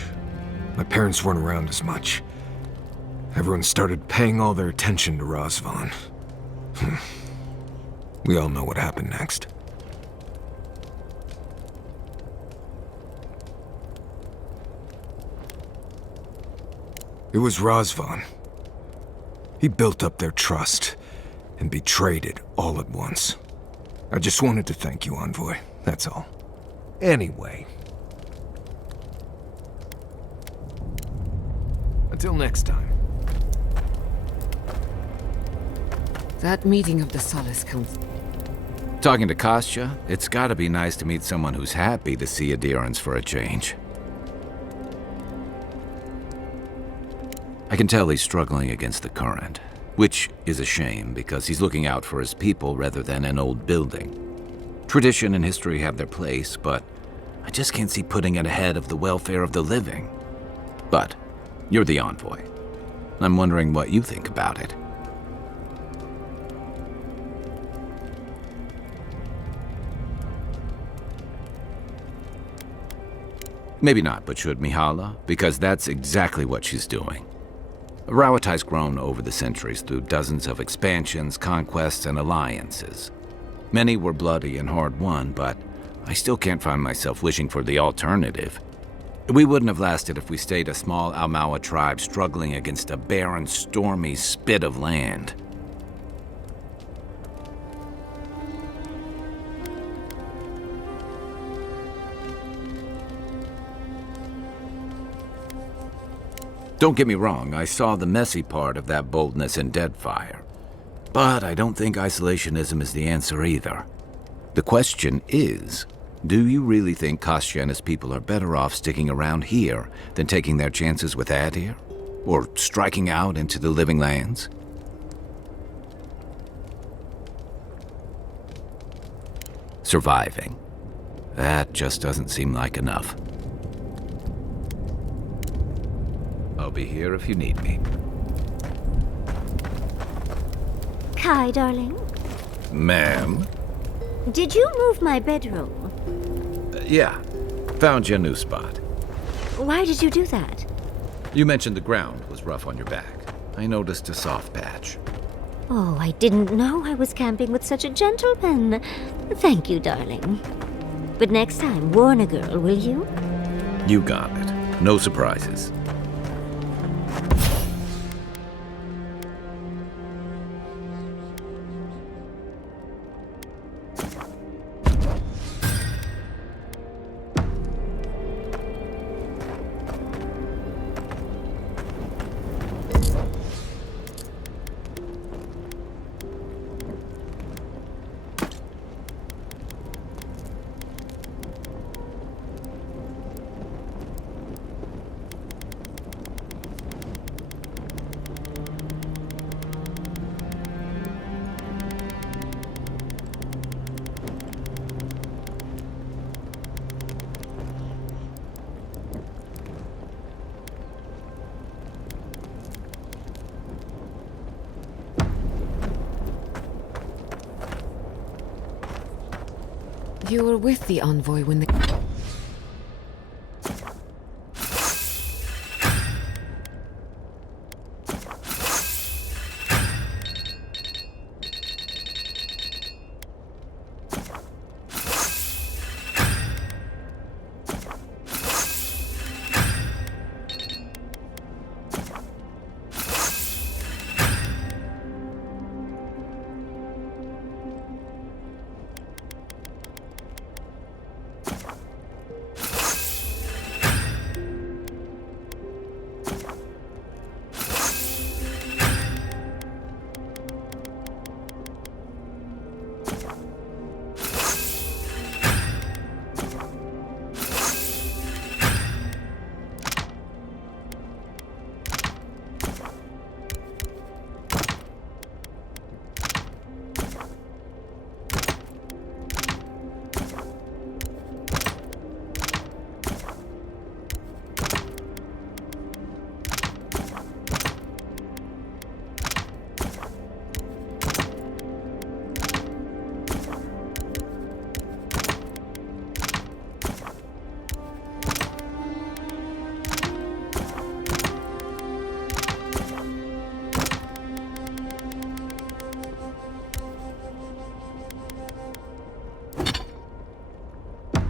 My parents weren't around as much. Everyone started paying all their attention to Razvan. We all know what happened next. It was Razvan. He built up their trust and betrayed it all at once. I just wanted to thank you, Envoy. That's all. Anyway. Until next time. That meeting of the Solace Council. Talking to Kostya, it's gotta be nice to meet someone who's happy to see adherents for a change. I can tell he's struggling against the current, which is a shame because he's looking out for his people rather than an old building. Tradition and history have their place, but I just can't see putting it ahead of the welfare of the living. But you're the envoy. I'm wondering what you think about it. Maybe not, but should Mihala? Because that's exactly what she's doing. Rawatai's grown over the centuries through dozens of expansions, conquests, and alliances. Many were bloody and hard-won, but I still can't find myself wishing for the alternative. We wouldn't have lasted if we stayed a small Almawa tribe struggling against a barren, stormy spit of land. Don't get me wrong, I saw the messy part of that boldness in Deadfire. But I don't think isolationism is the answer either. The question is, do you really think Kostya and his people are better off sticking around here than taking their chances with Adir? Or striking out into the living lands? Surviving. That just doesn't seem like enough. I'll be here if you need me. Hi, darling. Ma'am? Did you move my bedroom? Yeah. Found your new spot. Why did you do that? You mentioned the ground was rough on your back. I noticed a soft patch. Oh, I didn't know I was camping with such a gentleman. Thank you, darling. But next time, warn a girl, will you? You got it. No surprises. You were with the envoy when the...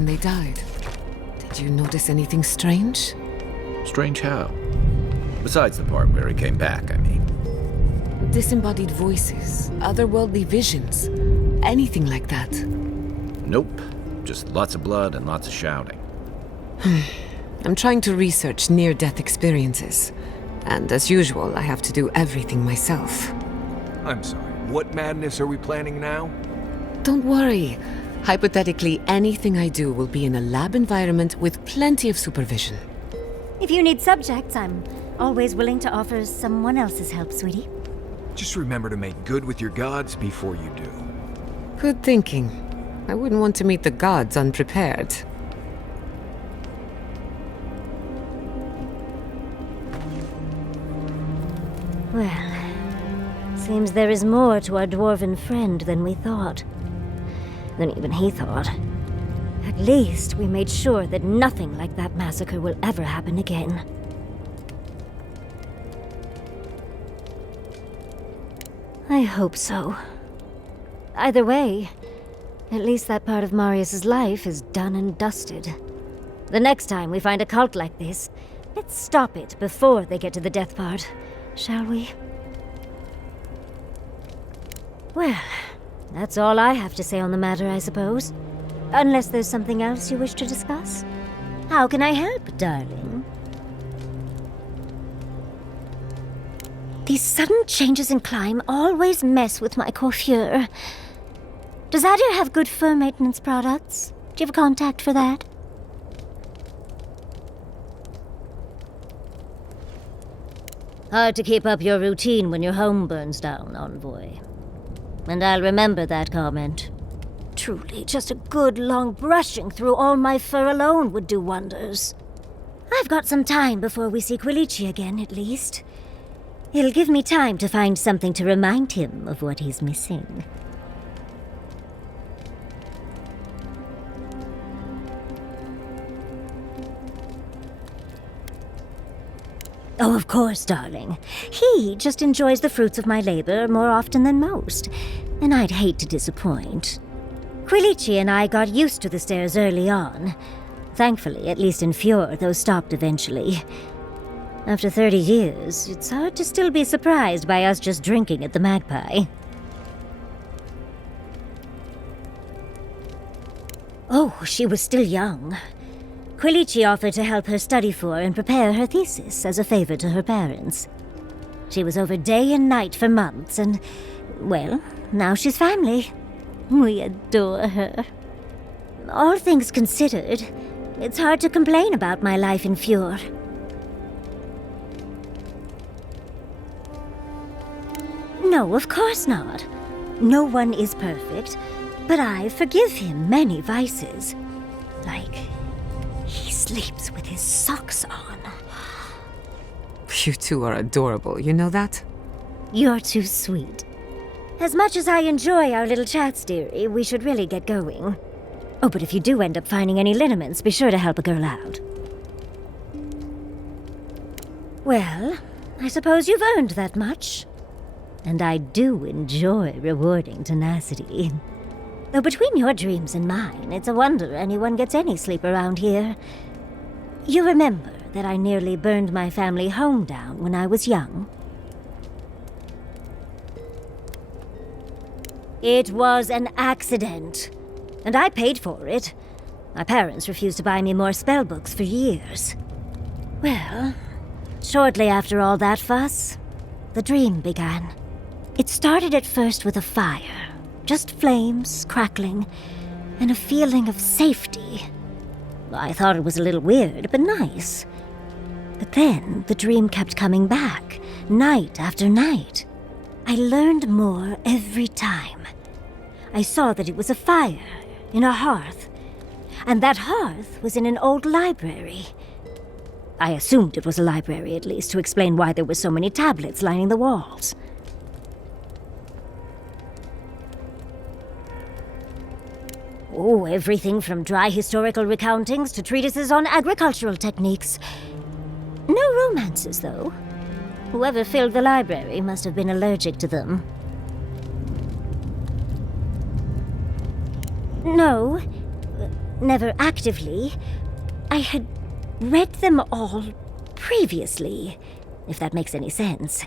They died. Did you notice anything strange? Strange how? Besides the part where he came back, I mean. Disembodied voices, otherworldly visions, anything like that? Nope. Just lots of blood and lots of shouting. I'm trying to research near-death experiences. And as usual, I have to do everything myself. I'm sorry, what madness are we planning now? Don't worry. Hypothetically, anything I do will be in a lab environment with plenty of supervision. If you need subjects, I'm always willing to offer someone else's help, sweetie. Just remember to make good with your gods before you do. Good thinking. I wouldn't want to meet the gods unprepared. Well, seems there is more to our dwarven friend than we thought. Than even he thought. At least we made sure that nothing like that massacre will ever happen again. I hope so. Either way, at least that part of Marius's life is done and dusted. The next time we find a cult like this, let's stop it before they get to the death part, shall we? Well, that's all I have to say on the matter, I suppose. Unless there's something else you wish to discuss. How can I help, darling? These sudden changes in climate always mess with my coiffure. Does Adir have good fur maintenance products? Do you have a contact for that? Hard to keep up your routine when your home burns down, Envoy. And I'll remember that comment. Truly, just a good long brushing through all my fur alone would do wonders. I've got some time before we see Quilici again, at least. It'll give me time to find something to remind him of what he's missing. Oh, of course, darling. He just enjoys the fruits of my labor more often than most, and I'd hate to disappoint. Quilici and I got used to the stairs early on. Thankfully, at least in Fjord, those stopped eventually. After 30 years, it's hard to still be surprised by us just drinking at the Magpie. Oh, she was still young. Quilici offered to help her study for and prepare her thesis as a favor to her parents. She was over day and night for months, and, well, now she's family. We adore her. All things considered, it's hard to complain about my life in Fjord. No, of course not. No one is perfect, but I forgive him many vices. Like, he sleeps with his socks on. You two are adorable, you know that? You're too sweet. As much as I enjoy our little chats, dearie, we should really get going. Oh, but if you do end up finding any liniments, be sure to help a girl out. Well, I suppose you've earned that much. And I do enjoy rewarding tenacity. Though between your dreams and mine, it's a wonder anyone gets any sleep around here. You remember that I nearly burned my family home down when I was young? It was an accident, and I paid for it. My parents refused to buy me more spellbooks for years. Well, shortly after all that fuss, the dream began. It started at first with a fire. Just flames, crackling, and a feeling of safety. I thought it was a little weird, but nice. But then the dream kept coming back, night after night. I learned more every time. I saw that it was a fire in a hearth, and that hearth was in an old library. I assumed it was a library, at least, to explain why there were so many tablets lining the walls. Oh, everything from dry historical recountings to treatises on agricultural techniques. No romances, though. Whoever filled the library must have been allergic to them. No, never actively. I had read them all previously, if that makes any sense.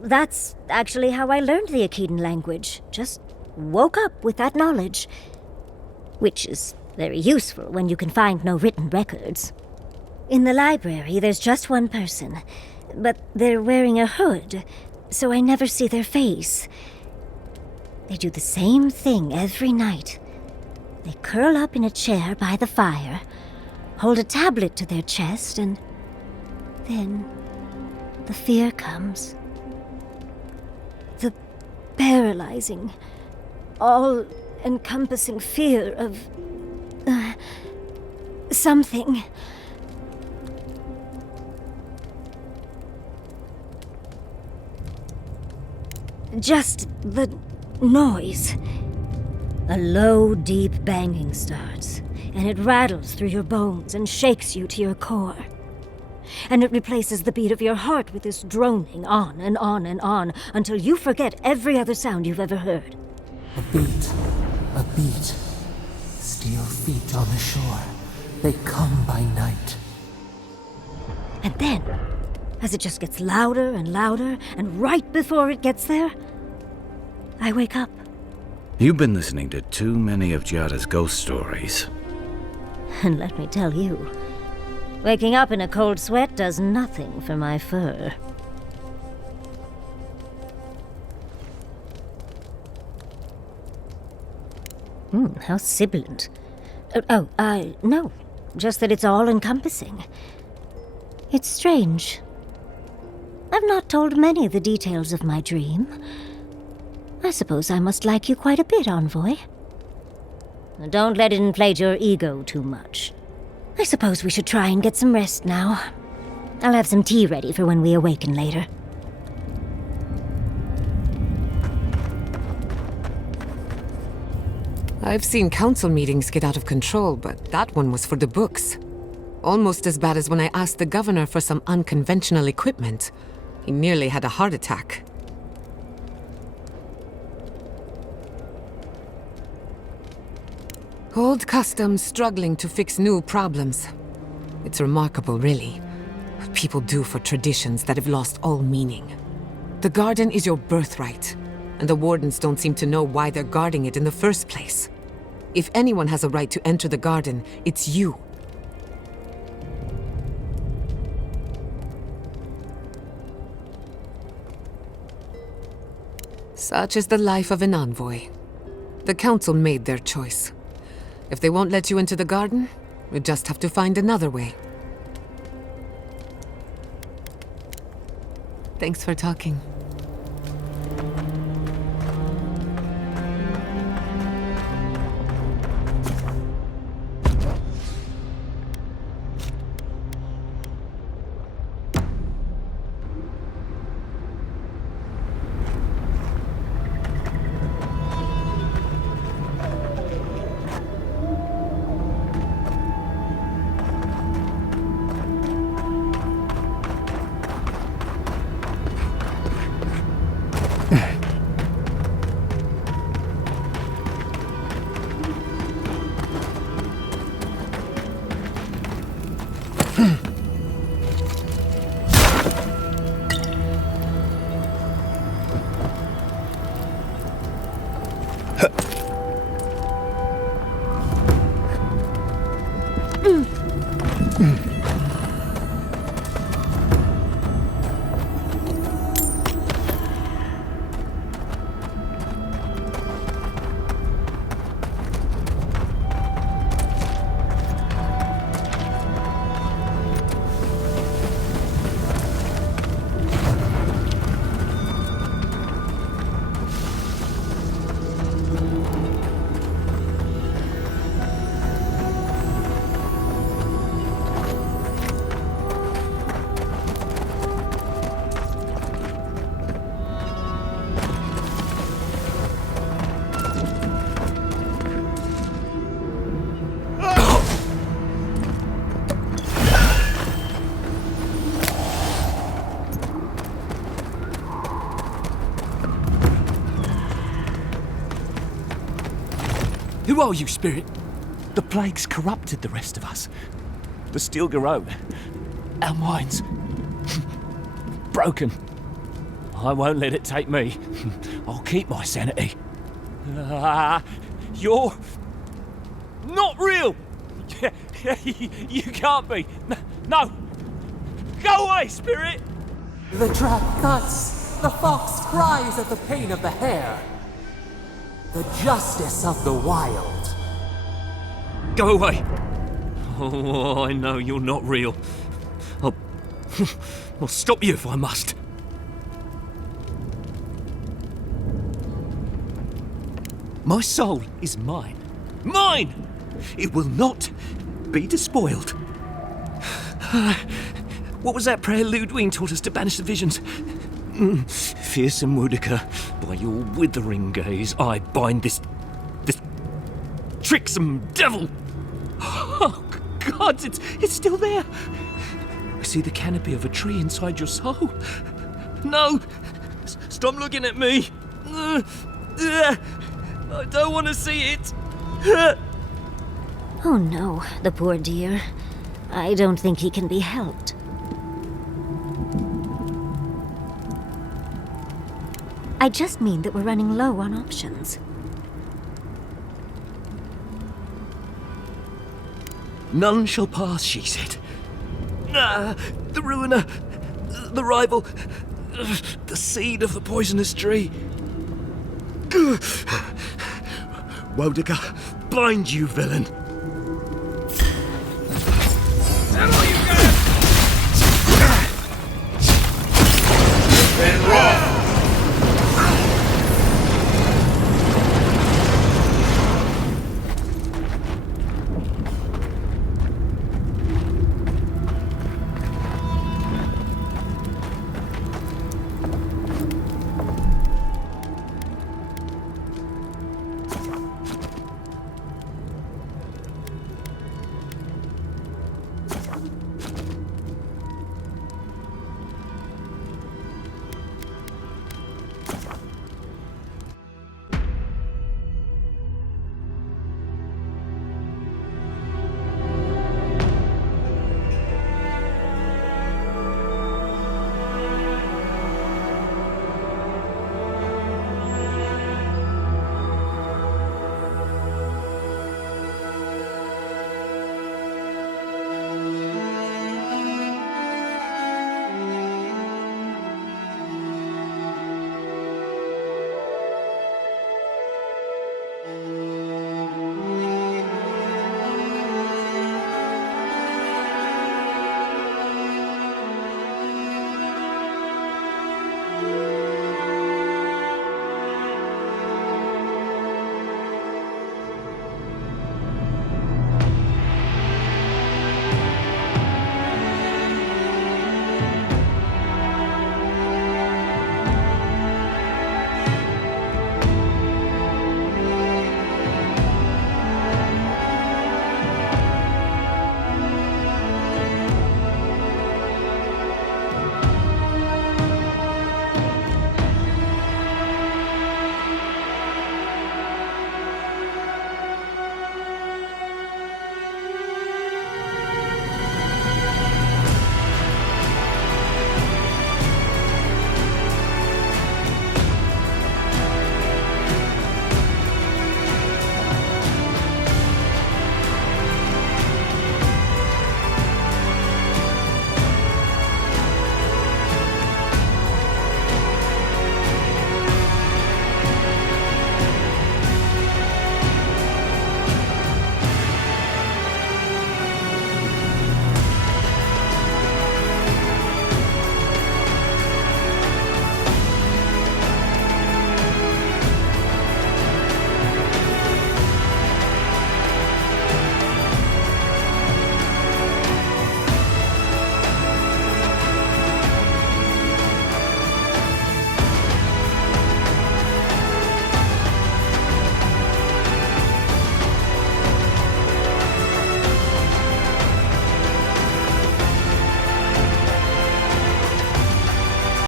That's actually how I learned the Akkadian language. Just woke up with that knowledge. Which is very useful when you can find no written records. In the library, there's just one person, but they're wearing a hood, so I never see their face. They do the same thing every night. They curl up in a chair by the fire, hold a tablet to their chest, and then the fear comes. The paralyzing, all-encompassing fear of something. Just the noise. A low, deep banging starts, and it rattles through your bones and shakes you to your core. And it replaces the beat of your heart with this droning on and on and on until you forget every other sound you've ever heard. A beat. A beat. Steel feet on the shore. They come by night. And then, as it just gets louder and louder, and right before it gets there, I wake up. You've been listening to too many of Giada's ghost stories. And let me tell you, waking up in a cold sweat does nothing for my fur. How sibilant. No. Just that it's all-encompassing. It's strange. I've not told many of the details of my dream. I suppose I must like you quite a bit, Envoy. Don't let it inflate your ego too much. I suppose we should try and get some rest now. I'll have some tea ready for when we awaken later. I've seen council meetings get out of control, but that one was for the books. Almost as bad as when I asked the governor for some unconventional equipment. He nearly had a heart attack. Old customs struggling to fix new problems. It's remarkable, really, what people do for traditions that have lost all meaning. The garden is your birthright, and the wardens don't seem to know why they're guarding it in the first place. If anyone has a right to enter the garden, it's you. Such is the life of an envoy. The council made their choice. If they won't let you into the garden, we just have to find another way. Thanks for talking. Who are you, Spirit? The plague's corrupted the rest of us. The steel garrote. Our minds. Broken. I won't let it take me. I'll keep my sanity. You're... not real! You can't be. No! Go away, Spirit! The trap cuts. The fox cries at the pain of the hare. The justice of the wild. Go away! Oh, I know you're not real. I'll stop you if I must. My soul is mine. Mine! It will not be despoiled. What was that prayer Ludwig taught us to banish the visions? Fearsome Woodica, by your withering gaze, I bind this tricksome devil. Oh, God, it's still there. I see the canopy of a tree inside your soul. No, stop looking at me. I don't want to see it. Oh no, the poor dear. I don't think he can be helped. I just mean that we're running low on options. None shall pass, she said. The ruiner, the rival, the seed of the poisonous tree. Woedica, bind you, villain!